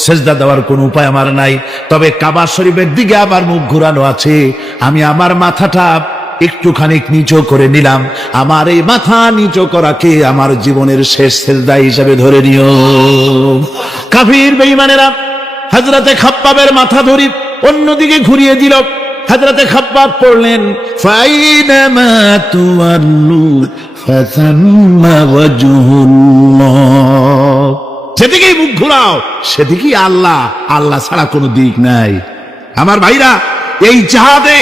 সেজদা দেওয়ার কোনো উপায় আমার নাই। তবে কাবা শরীফের দিকে আমার মুখ ঘুরানো আছে, আমি আমার মাথাটা একটুখানি নিচু করে নিলাম। আমার এই মাথা নিচু করাকে আমার জীবনের শেষ সেজদা হিসেবে ধরে নিও। কাফির বেঈমানেরা হযরতে খাব্বাবের মাথা ধরি অন্যদিকে ঘুরিয়ে দিল। হযরতে খাব্বাব পড়লেন, ফাইনামা তুওয়াল্লু ফাসাম্মা ওয়াজহুল্লাহ, যেদিকেই মুখ ঘুরাও সেদিকেই আল্লাহ, আল্লাহ ছাড়া কোনো দিক নাই। আমার ভাইরা, এই জিহাদে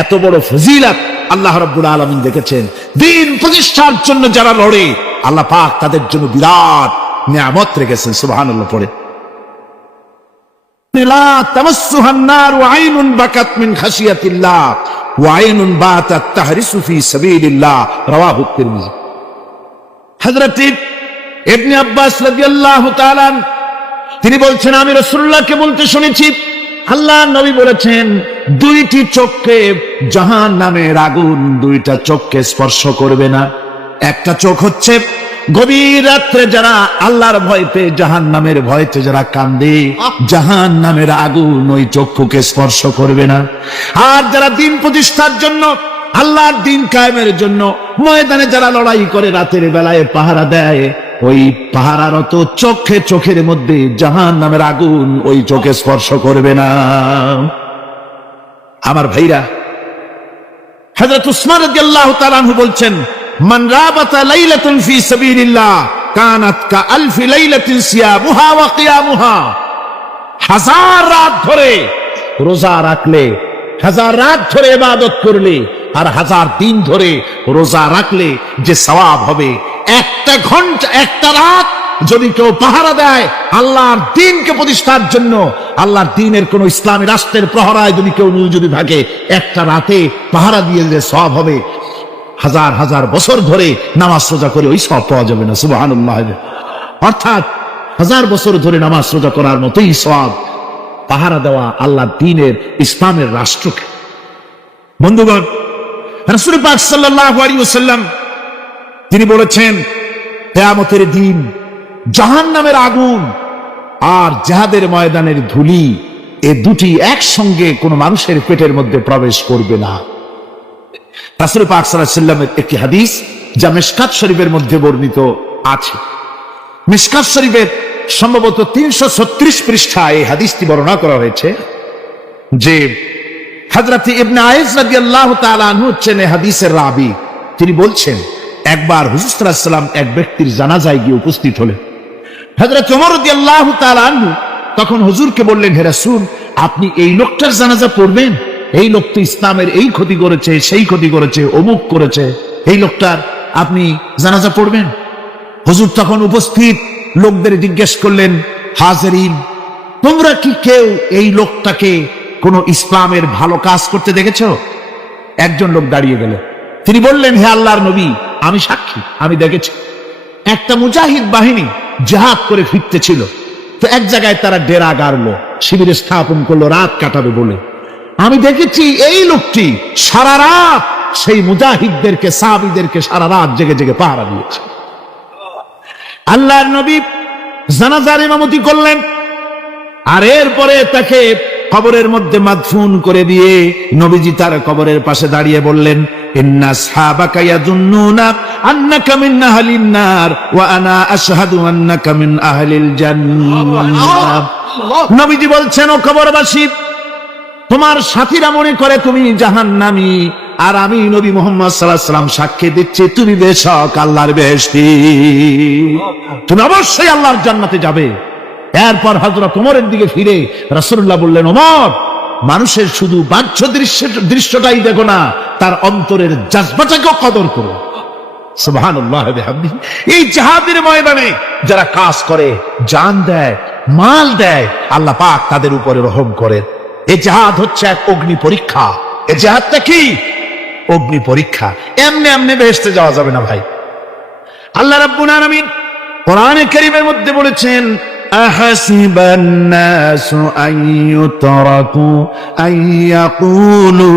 এত বড় ফজিলত আল্লাহ রাব্বুল আলামিন দেখেছেন। দ্বীন প্রতিষ্ঠার জন্য যারা লড়ে, আল্লাহ পাক তাদের জন্য বিরাট নিয়ামত রেখেছেন। সুবহানাল্লাহ পড়ে, লা তামাসসুহান নার ওয়া আইনুন বাকাত মিন খাশিয়াতিল্লাহ ওয়া আইনুন বাতাত তাহরিসু ফি সাবিলিল্লাহ, রাওয়াহু তিরমিজি। হযরত ইবনে আব্বাস রাদিয়াল্লাহু তাআলা তিনি বলছেন, আমি রাসূলুল্লাহকে বলতে শুনেছি, আল্লাহর নবী বলেছেন, 2টি চোখকে জাহান্নামের আগুন 2টা চোখকে স্পর্শ করবে না। একটা চোখ হচ্ছে গভীর রাত্রে যারা আল্লাহর ভয়তে, জাহান্নামের ভয়তে যারা কান্দে, জাহান্নামের আগুন ওই চক্ষুকে স্পর্শ করবে না। আর যারা দ্বীন প্রতিষ্ঠার জন্য, আল্লাহর দ্বীন কায়েমের জন্য ময়দানে যারা লড়াই করে, রাতের বেলায় পাহারা দেয়, ওই পাহারারত চোখের মধ্যে জাহান্নামের আগুন ওই চোখে স্পর্শ করবে না। আমার ভাইরা, হযরত উসমান রাদিয়াল্লাহু তাআলা আনহু বলছেন, মান রাবাতা লাইলাতুন ফি সাবিলিল্লাহ কানাত কা আলফি লাইলাতিন সিয়ামুহা ওয়া কিয়ামুহা। 1000 রাত ধরে রোজা রাখলে, 1000 রাত ধরে ইবাদত করলে, আর 1000 দিন ধরে রোজা রাখলে যে সওয়াব হবে, একটা ঘন্টা, একটা রাত যদি কেউ পাহারা দেয় আল্লাহর দ্বীনকে প্রতিষ্ঠার জন্য, আল্লাহর দ্বীনের কোন ইসলামী রাষ্ট্রের প্রহরায় যদি কেউ যদি থাকে, একটা রাতে পাহারা দিয়ে যে সওয়াব হবে, 1000 বছর ধরে নামাজ রোজা করে ওই সওয়াব পাওয়া যাবে না। সুবহানাল্লাহ। অর্থাৎ 1000 বছর ধরে নামাজ রোজা করার মতোই সওয়াব পাহারা দেওয়া আল্লাহর দ্বীনের, ইসলামের রাষ্ট্রকে। বন্ধুগণ, রাসূল পাক সাল্লাল্লাহু আলাইহি ওয়াসাল্লাম তিনি বলেছেন, কিয়ামতের দিন জাহান্নামের আগুন আর জিহাদের ময়দানের ধুলি, এই দুটি একসঙ্গে কোন মানুষের পেটের মধ্যে প্রবেশ করবে না। রাসূল পাক সাল্লাল্লাহু আলাইহি ওয়াসাল্লামের একটি হাদিস যা মিশকাত শরীফের মধ্যে বর্ণিত আছে। মিশকাত শরীফের সম্ভবত 336 পৃষ্ঠায় এই হাদিসটি বর্ণনা করা হয়েছে যে হযরত ইবনে আয়েশ রাদিয়াল্লাহু তাআলা আনহু হচ্ছেন এই হাদিসের রাবী। তিনি বলছেন, একবার হুজুর সাল্লাল্লাহু আলাইহি ওয়াসাল্লাম এক ব্যক্তির জানাজায় গিয়ে উপস্থিত হলেন। হযরত ওমর রাদিয়াল্লাহু তাআলা আনহু তখন হুজুরকে বললেন, হে রাসূল, আপনি এই লোকটার জানাজা পড়বেন? এই লোক তো ইসলামের এই ক্ষতি করেছে, সেই ক্ষতি করেছে, অমুক করেছে, এই লোকটার আপনি জানাজা পড়বেন? হুজুর তখন উপস্থিত লোকদের জিজ্ঞেস করলেন, হাজিরিন, তোমরা কি কেউ এই লোকটাকে কোন ইসলামের ভালো কাজ করতে দেখেছো? একজন লোক দাঁড়িয়ে গেল, তিনি বললেন, হে আল্লাহর নবী, আমি সাক্ষী, আমি দেখেছি। একটা মুজাহিদ বাহিনী জিহাদ করে ফিরতে ছিল, তো এক জায়গায় তারা ডেরা গাড়লো, শিবির স্থাপন করলো রাত কাটাবে বলে। আমি দেখেছি এই লোকটি সারা রাত সেই মুজাহিদদেরকে, সাহাবীদেরকে সারা রাত জেগে জেগে পাহারা দিয়েছে। আল্লাহর নবী জানাজার ইমামতি করলেন, আর এরপরে তাকে কবরের মধ্যে মাদফুন করে দিয়ে নবীজি তার কবরের পাশে দাঁড়িয়ে বললেন, ইন্না আসহাবাকা ইয়াযুন্নুনা আন্নাকা মিন আহলিন নার ওয়া আনা আশহাদু আন্নাকা মিন আহলিল জান্নাহ। নবীজি বলছেন, ও কবরবাসী, তোমার সাথীরা মনে করে তুমি জাহান্নামী, আর আমি নবী মুহাম্মদ সাল্লাল্লাহু আলাইহি ওয়াসাল্লাম সাক্ষী দিচ্ছি তুমি বেশক আল্লাহর বেহেশতি, তুমি অবশ্যই আল্লাহর জান্নাতে যাবে। এরপর হযরত ওমরের দিকে ফিরে রাসূলুল্লাহ বললেন, ওমর, মানুষের শুধু বাহ্য দৃশ্যটাই দেখো না, তার অন্তরের জাজবাটাকেও কদর করো। সুবহানাল্লাহ বিহামদিহি। এই জিহাদের ময়দানে যারা কাজ করে, জান দেয়, মাল দেয়, আল্লাহ পাক তাদের উপরে রহম করে। এই জিহাদ হচ্ছে এক অগ্নি পরীক্ষা। এই জিহাদটা কি? অগ্নি পরীক্ষা। এমনি এমনি বেহেশতে যাওয়া যাবে না ভাই। আল্লাহ রাব্বুল আলামিন কোরআনে কারীমের মধ্যে বলেছেন, আহাসিবান নাসু আন ইউতরাকু আন ইয়াকুলু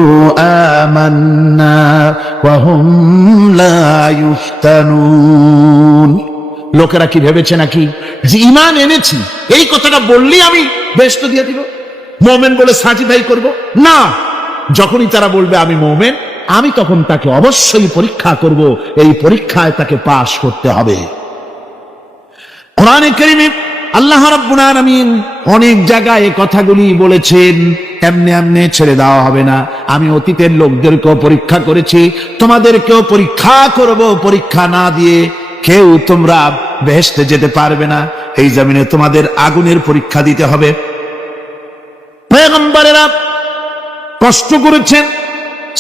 আমান্না ওয়া হুম লা ইফতানুন। লোকেরা কি ভেবেছে নাকি যে ঈমান এনেছি এই কথাটা বললেই আমি বেহেশত দিয়ে দিব, মুমিন বলে সাজিদাই করব? না, যখনই তারা বলবে আমি মুমিন, আমি তখন তাকে অবশ্যই পরীক্ষা করব। এই পরীক্ষায় তাকে পাশ করতে হবে। কোরআনে কারীমে আল্লাহ রাব্বুল আলামিন অনেক জায়গায় এই কথাগুলি বলেছেন। এমনি এমনি ছেড়ে দেওয়া হবে না। আমি অতীতের লোকদেরকেও পরীক্ষা করেছি, তোমাদেরকেও পরীক্ষা করব। পরীক্ষা না দিয়ে কেউ তোমরা বেহেশতে যেতে পারবে না। এই জমিনে তোমাদের আগুনের পরীক্ষা দিতে হবে। পয়গম্বরেরা কষ্ট করেছেন,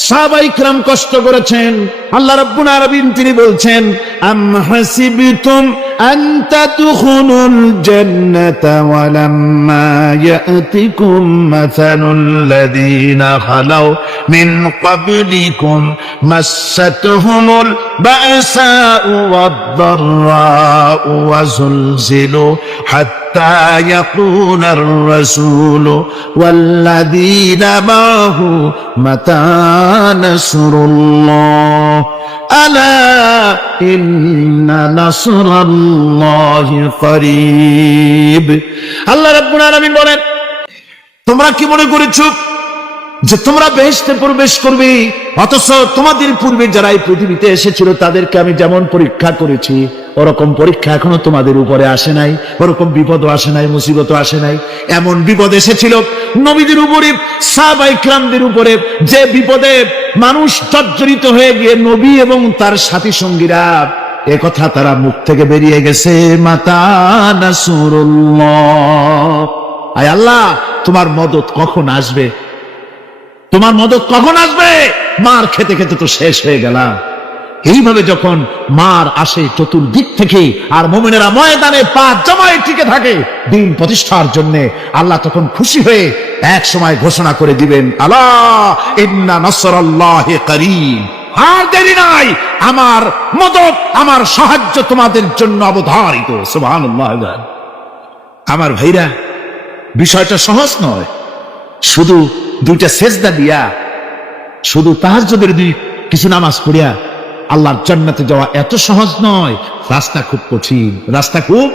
সাহাবায়ে কিরাম কষ্ট করেছেন। আল্লাহ রাব্বুল আলামিন তিনি বলছেন, আম হাসিবতুম আন তাদখুলুল জান্নাতা ওয়া লাম্মা ইয়াতিকুম মাসালুল লাযীনা খালাউ মিন ক্বাবলিকুম মাসাতহুমুল বাসাউ ওয়াদ-দাররাউ ওয়া যুলজিলু حتى يقول الرسول والذين معه متى نصر الله ألا إن نصر الله قريب। আল্লাহ রাব্বুল আলামিন বলেন, তোমরা কি মনে করেছো যে তোমরা বেহেশতে প্রবেশ করবে, অথচ তোমাদের পূর্বে যারা এই পৃথিবীতে এসেছিল তাদেরকে আমি যেমন পরীক্ষা করেছি ওরকম পরীক্ষা এখনো তোমাদের উপরে আসে নাই, ওরকম বিপদও আসে নাই, মুসিবতও আসে নাই। এমন বিপদ এসেছিল নবীদের উপরে, সাহাবায়ে কিরামদের উপরে, যে বিপদে মানুষ জর্জরিত হয়ে গিয়ে নবী এবং তার সাথী সঙ্গীরা এ কথা তারা মুখ থেকে বেরিয়ে গেছে, মাতা নাসরুল্লাহ, আয় আল্লাহ তোমার মদদ কখন আসবে, তোমার মদদ কখন আসবে? মার খেতে খেতে তো শেষ হয়ে গেলাম। এইভাবে যখন মার আসে চতুর্দিক থেকে আর মুমিনেরা ময়দানে পা জমায়ে টিকে থাকে দিন প্রতিষ্ঠার জন্য, আল্লাহ তখন খুশি হয়ে এক সময় ঘোষণা করে দিবেন, আলা ইন্না নাসরাল্লাহি করিব, আর দেরি নাই, আমার মদদ, আমার সাহায্য তোমাদের জন্য অবধারিত। সুবহানাল্লাহ। আমার ভাইরা, বিষয়টা সহজ নয়। শুধু দুইটা সেজদা দিয়া, শুধু তাহাজ্জুদের কিছু নামাজ পড়িয়া আল্লাহর জান্নাতে যাওয়া এত সহজ নয়। রাস্তা খুব কঠিন, রাস্তা খুব।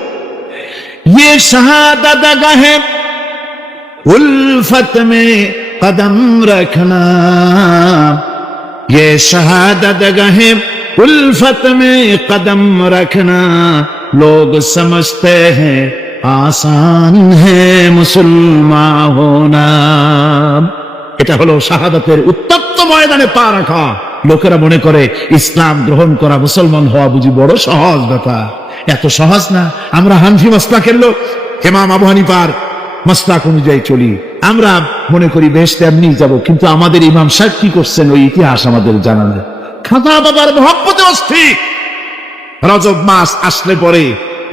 ये शहादत गाहे उल्फत में कदम रखना, ये शहादत गाहे उल्फत में कदम रखना, लोग समझते हैं आसान है मुसलमान होना। এটা হলো শাহাদাতের উত্তপ্ত ময়দানে পা রাখা। লোকেরা মনে করে ইসলাম গ্রহণ করা, মুসলমান হওয়া বুঝি বড় সহজ ব্যাপার। এত সহজ না। আমরা হানফি মাসলাকের লোক, ইমাম আবু হানিফার মাসলাক অনুযায়ী চলি। আমরা মনে করি বেহেশতে এমনি যাব, কিন্তু আমাদের ইমাম সাহেব কি করছেন ওই ইতিহাস আমাদের জানা নেই। খাজা বাবার মহব্বতে অস্থির। রজব মাস আসলে পরে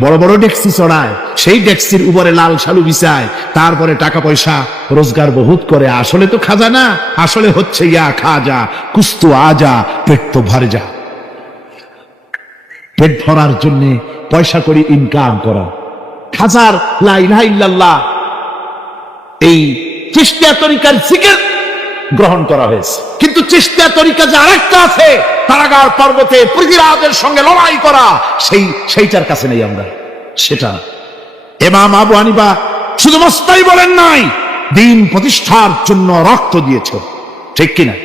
বড় বড় ডেক্সি চড়ায়, সেই ডেক্সির উপরে লাল শালু বিছায়, তারপরে টাকা পয়সা রোজগার বহুত করে। আসলে তো খাজা না, আসলে হচ্ছে ইয়া খাজা কুস্তু আজা, পেট তো ভরে যা। পেট ভরার জন্য পয়সা করে ইনকাম করা। খাজার লা ইলাহা ইল্লাল্লাহ, এই চিশতিয়া তরিকার জিকির গ্রহণ করা হয়েছে, কিন্তু চিশতিয়া তরিকা যে আরেকটা আছে, তারাগার পর্বতে পৃথিবীর সঙ্গে লড়াই করা, সেইটার কাছে নেই আমরা। সেটা ইমাম আবু হানিফা শুধু মস্তাই বলেন নাই, দিন প্রতিষ্ঠার জন্য রক্ত দিয়েছ, ঠিক কিনা?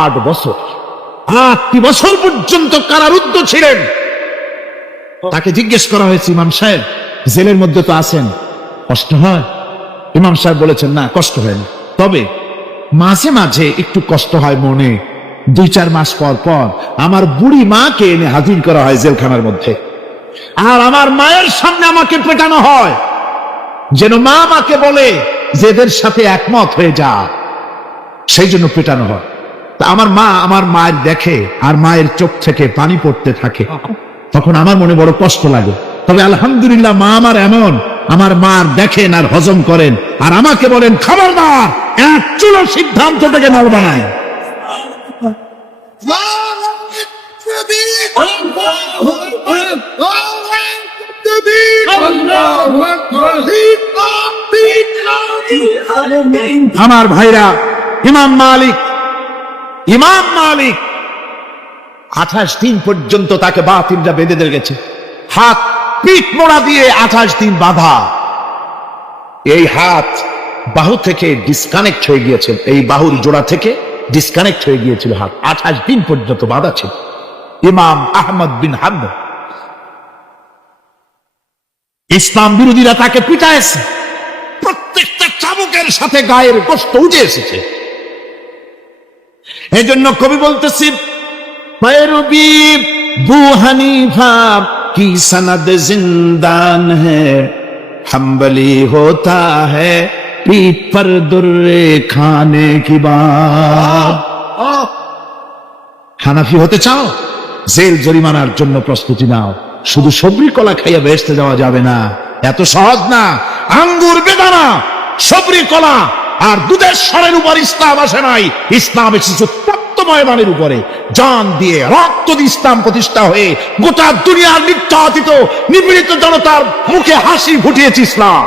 8 বছর, 8টি বছর পর্যন্ত কারারুদ্ধ ছিলেন। তাকে জিজ্ঞেস করা হয়েছে, ইমাম সাহেব জেলের মধ্যে তো আছেন, কষ্ট হয়? ইমাম সাহেব বলেছেন, না কষ্ট হয় না, তবে মাঝে মাঝে একটু কষ্ট হয় মনে। 2-4 মাস পর পর আমার বুড়ি মাকে এনে হাজির করা হয় জেলখানার মধ্যে, আর আমার মায়ের সামনে আমাকে পেটানো হয়, যেন মা আমাকে বলে যে এদের সাথে একমত হয়ে যা, সেই জন্য পেটানো হয়। তা আমার মা আমার মায়ের দেখে আর মায়ের চোখ থেকে পানি পড়তে থাকে, তখন আমার মনে বড় কষ্ট লাগে। তবে আলহামদুলিল্লাহ মা আমার এমন, আমার মা দেখেন আর হজম করেন, আর আমাকে বলেন খবরদার এক চুলো সিদ্ধান্ত থেকে নড়বা না। আমার ভাইরা, ইমাম মালিক 28 দিন পর্যন্ত তাকে বাতিলরা বেঁধে দিয়ে গেছে, হাত পিঠ মোড়া দিয়ে 28 দিন বাঁধা। এই হাত বাহু থেকে ডিসকানেক্ট হয়ে গিয়েছে, এই বাহুর জোড়া থেকে ডিসকানেক্ট হয়ে গিয়েছিল হাত, 28 দিন পর্যন্ত বাঁধা ছিল। ইমাম আহমদ বিন হাম্বল, ইসলাম বিরোধীরা তাকে পিটাইছে, প্রত্যেকটা চাবুকের সাথে গায়ের গোশত উঠে এসেছে। এই জন্য কবি বলতেছি, पैरवी बू हनीफा की सनद जिंदान है, हम्बली होता है पीठ पर दुर्रे खाने की बात। হানাফি হতে চাও, জেল জরিমানার জন্য প্রস্তুতি নাও। শুধু সবরি কলা খাইয়া বেহেশতে যাওয়া যাবে না, এত সহজ না। আঙ্গুর বেদানা, সবরি কলা আর দুধের স্বরের উপর ইসলাম আসে নাই, ইসলাম এসেছে ময়দানের উপরে। জান দিয়ে রক্ত দিয়ে ইসলাম প্রতিষ্ঠা হয়ে গোটা দুনিয়ার নির্যাতিত নিপীড়িত জনতার মুখে হাসি ফুটিয়েছে ইসলাম।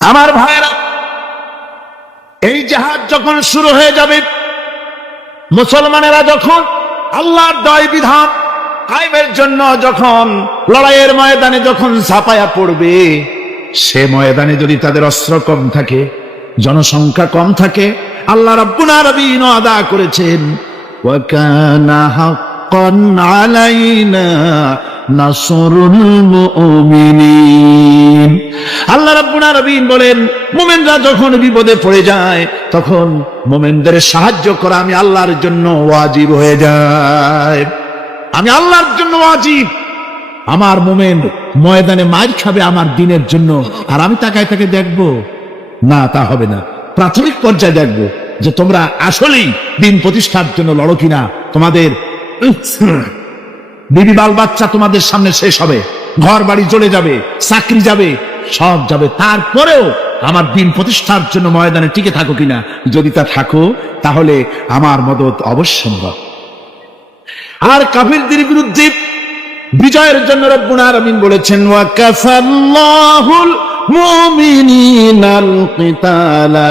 আমার ভাইরা, এই জাহাজ যখন শুরু হয়ে যাবে, মুসলমানেরা যখন আল্লাহর দয় বিধান কায়েমের জন্য যখন লড়াইয়ের ময়দানে যখন ঝাঁপায়া পড়বে, সে ময়দানে যদি তাদের অস্ত্র কম থাকে, জনসংখ্যা কম থাকে, আল্লাহ রাব্বুল আলামিন ওয়াদা করেছেন, ওয়া কানা হাক্কান আলাইনা নাসরুল মুমিনিন। আল্লাহ রাব্বুল আলামিন বলেন, মুমিনরা যখন বিপদে পড়ে যায়, তখন মুমিনদের সাহায্য করা আমি আল্লাহর জন্য ওয়াজিব হয়ে যায়। আমি আল্লাহর জন্য ওয়াজিব। আমার মুমিন ময়দানে মার খাবে আমার দিনের জন্য, আর আমি তাকায় তাকে দেখবো না, তা হবে না। প্রাথমিক পর্যায়ে দেখবো যে তোমরা আসলেই দিন প্রতিষ্ঠার জন্য লড়ো কিনা। তোমাদের বিবি বাল বাচ্চা তোমাদের সামনে শেষ হবে, ঘর বাড়ি চলে যাবে, চাকরি যাবে, সব যাবে, তারপরেও আমার দিন প্রতিষ্ঠার জন্য ময়দানে টিকে থাকো কিনা। যদি তা থাকো, তাহলে আমার মদদ অবশ্যম্ভব। আর কাফিরদের বিরুদ্ধে বিজয়ের জন্য রব্বুল আলামিন বলেছেন, ওয়া কাফাল্লাহুল মুমিনিনাল কিতালা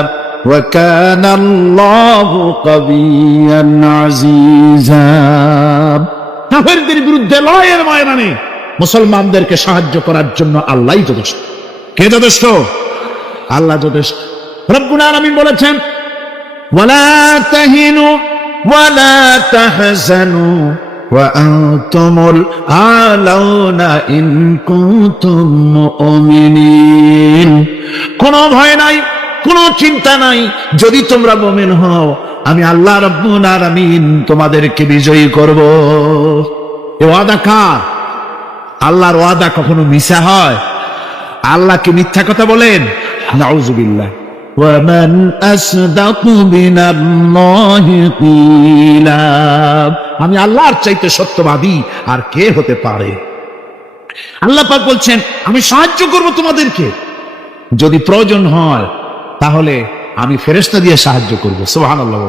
ওয়া কানাল্লাহু কাবিয়্যান আজিজা। কাফিরদের বিরুদ্ধে লড়াইয়ের ময়দানে মুসলমানদেরকে সাহায্য করার জন্য আল্লাহই যথেষ্ট। কে যথেষ্ট? আল্লাহ যথেষ্ট। রব্বুল আলামিন বলেছেন, ওয়ালা তাহিনু ওয়ালা তাহজানু ওয়া আনতুমুল আলাউনা ইন কুনতুম মুমিনিন। কোনো ভয় নাই, কোনো চিন্তা নাই, যদি তোমরা মুমিন হও, আমি আল্লাহ রাব্বুল আলামিন তোমাদেরকে বিজয়ী করব। এ ওয়াদা কার? আল্লাহর ওয়াদা কখনো মিথ্যা হয়? আল্লাহ কি মিথ্যা কথা বলেন? নাউযুবিল্লাহ। ওয়ামান আসদাকু মিনাল্লাহি কিলা। আমি আল্লাহর চাইতে সত্যবাদী আর কে হতে পারে? আল্লাহ পাক বলছেন, আমি সাহায্য করব তোমাদেরকে, যদি প্রয়োজন হয় তাহলে আমি ফেরেশতা দিয়ে সাহায্য করব। সুবহানাল্লাহ।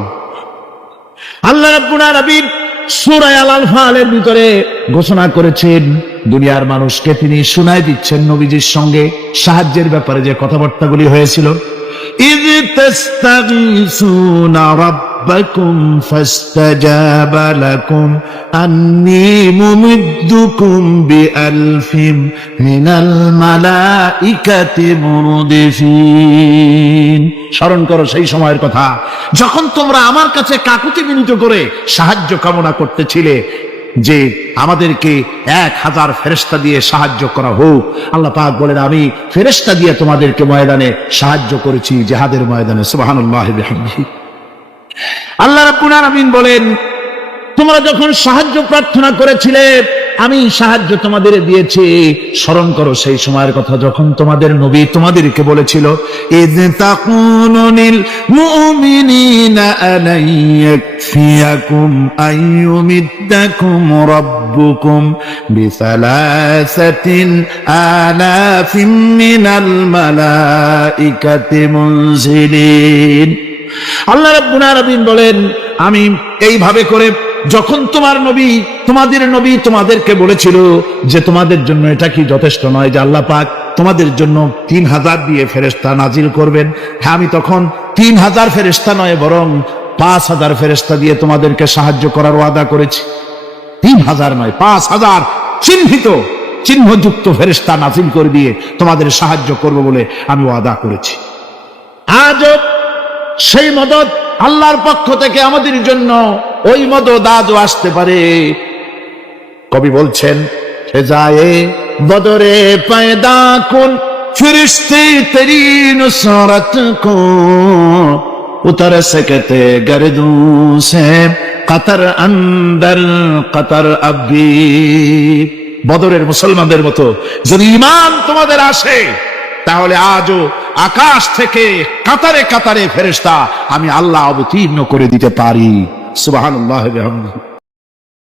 আল্লাহ রাব্বুল আলামিন সূরা আল-আনফালের ভিতরে ঘোষণা করেছেন, দুনিয়ার মানুষকে তিনি শুনায় দিচ্ছেন নবীজির সঙ্গে সাহায্যের ব্যাপারে যে কথাবার্তাগুলি হয়েছিল। ইয তাস্তাগীসুনা রাব্বাকুম ফাস্তাজাবা লাকুম আন্নী মুমিদ্দুকুম বিআলফিম মিনাল মালাইকাতি মুরদিফিন। স্মরণ করো সেই সময়ের কথা যখন তোমরা আমার কাছে কাকুতি বিনীত করে সাহায্য কামনা করতেছিলে যে আমাদেরকে 1000 ফেরেশতা দিয়ে সাহায্য করা হোক। আল্লাহ পাক বলেন, আমি ফেরেশতা দিয়ে তোমাদেরকে ময়দানে সাহায্য করেছি, জিহাদের ময়দানে। সুবহানাল্লাহি বিহামদিহি। আল্লাহ রাব্বুল আলামিন বলেন, তোমরা যখন সাহায্য প্রার্থনা করেছিলে আমি সাহায্য তোমাদের দিয়েছি। স্মরণ করো সেই সময়ের কথা যখন তোমাদের নবী তোমাদেরকে বলেছিল, ইয তাকুনু লিল মুমিনিনা আলাই ইয়াকফিয়াকুম আইয়ুমিদ্দাকুম রাব্বুকুম বিসালাসাতিন আলাফিম মিনাল মালাইকাতি মুনজিলিন। আল্লাহ রাব্বুল আলামিন বলেন, আমি এইভাবে করে যখন তোমাদের নবী তোমাদেরকে বলেছিল যে তোমাদের জন্য এটা কি যথেষ্ট নয় যে আল্লাহ পাক তোমাদের জন্য 3000 দিয়ে ফেরেশতা নাজিল করবেন, হ্যাঁ আমি তখন 3000 ফেরেশতা নয় বরং 5000 ফেরেশতা দিয়ে তোমাদেরকে সাহায্য করার ওয়াদা করেছি। 3000 নয়, 5000 চিহ্নযুক্ত ফেরেশতা নাজিল করে দিয়ে তোমাদের সাহায্য করব বলে আমি ওয়াদা করেছি। আজও সেই মদদ আল্লাহর পক্ষ থেকে আমাদের জন্য ওই মদদ আজও আসতে পারে। কবি বলছেন, ফেজায়ে বদরে পয়দা কুন ফিরিস্তে তেরি নুসরত কো উতর সকতে গর্দু সে কতর অন্দর কতর আবি। বদরের মুসলমানদের মতো যদি ঈমান তোমাদের আসে তাহলে আজও আকাশ থেকে কাতারে কাতারে ফেরেশতা আমি আল্লাহ অবতীর্ণ করে দিতে পারি। সুবহানাল্লাহ ওয়া বিহামদিহি।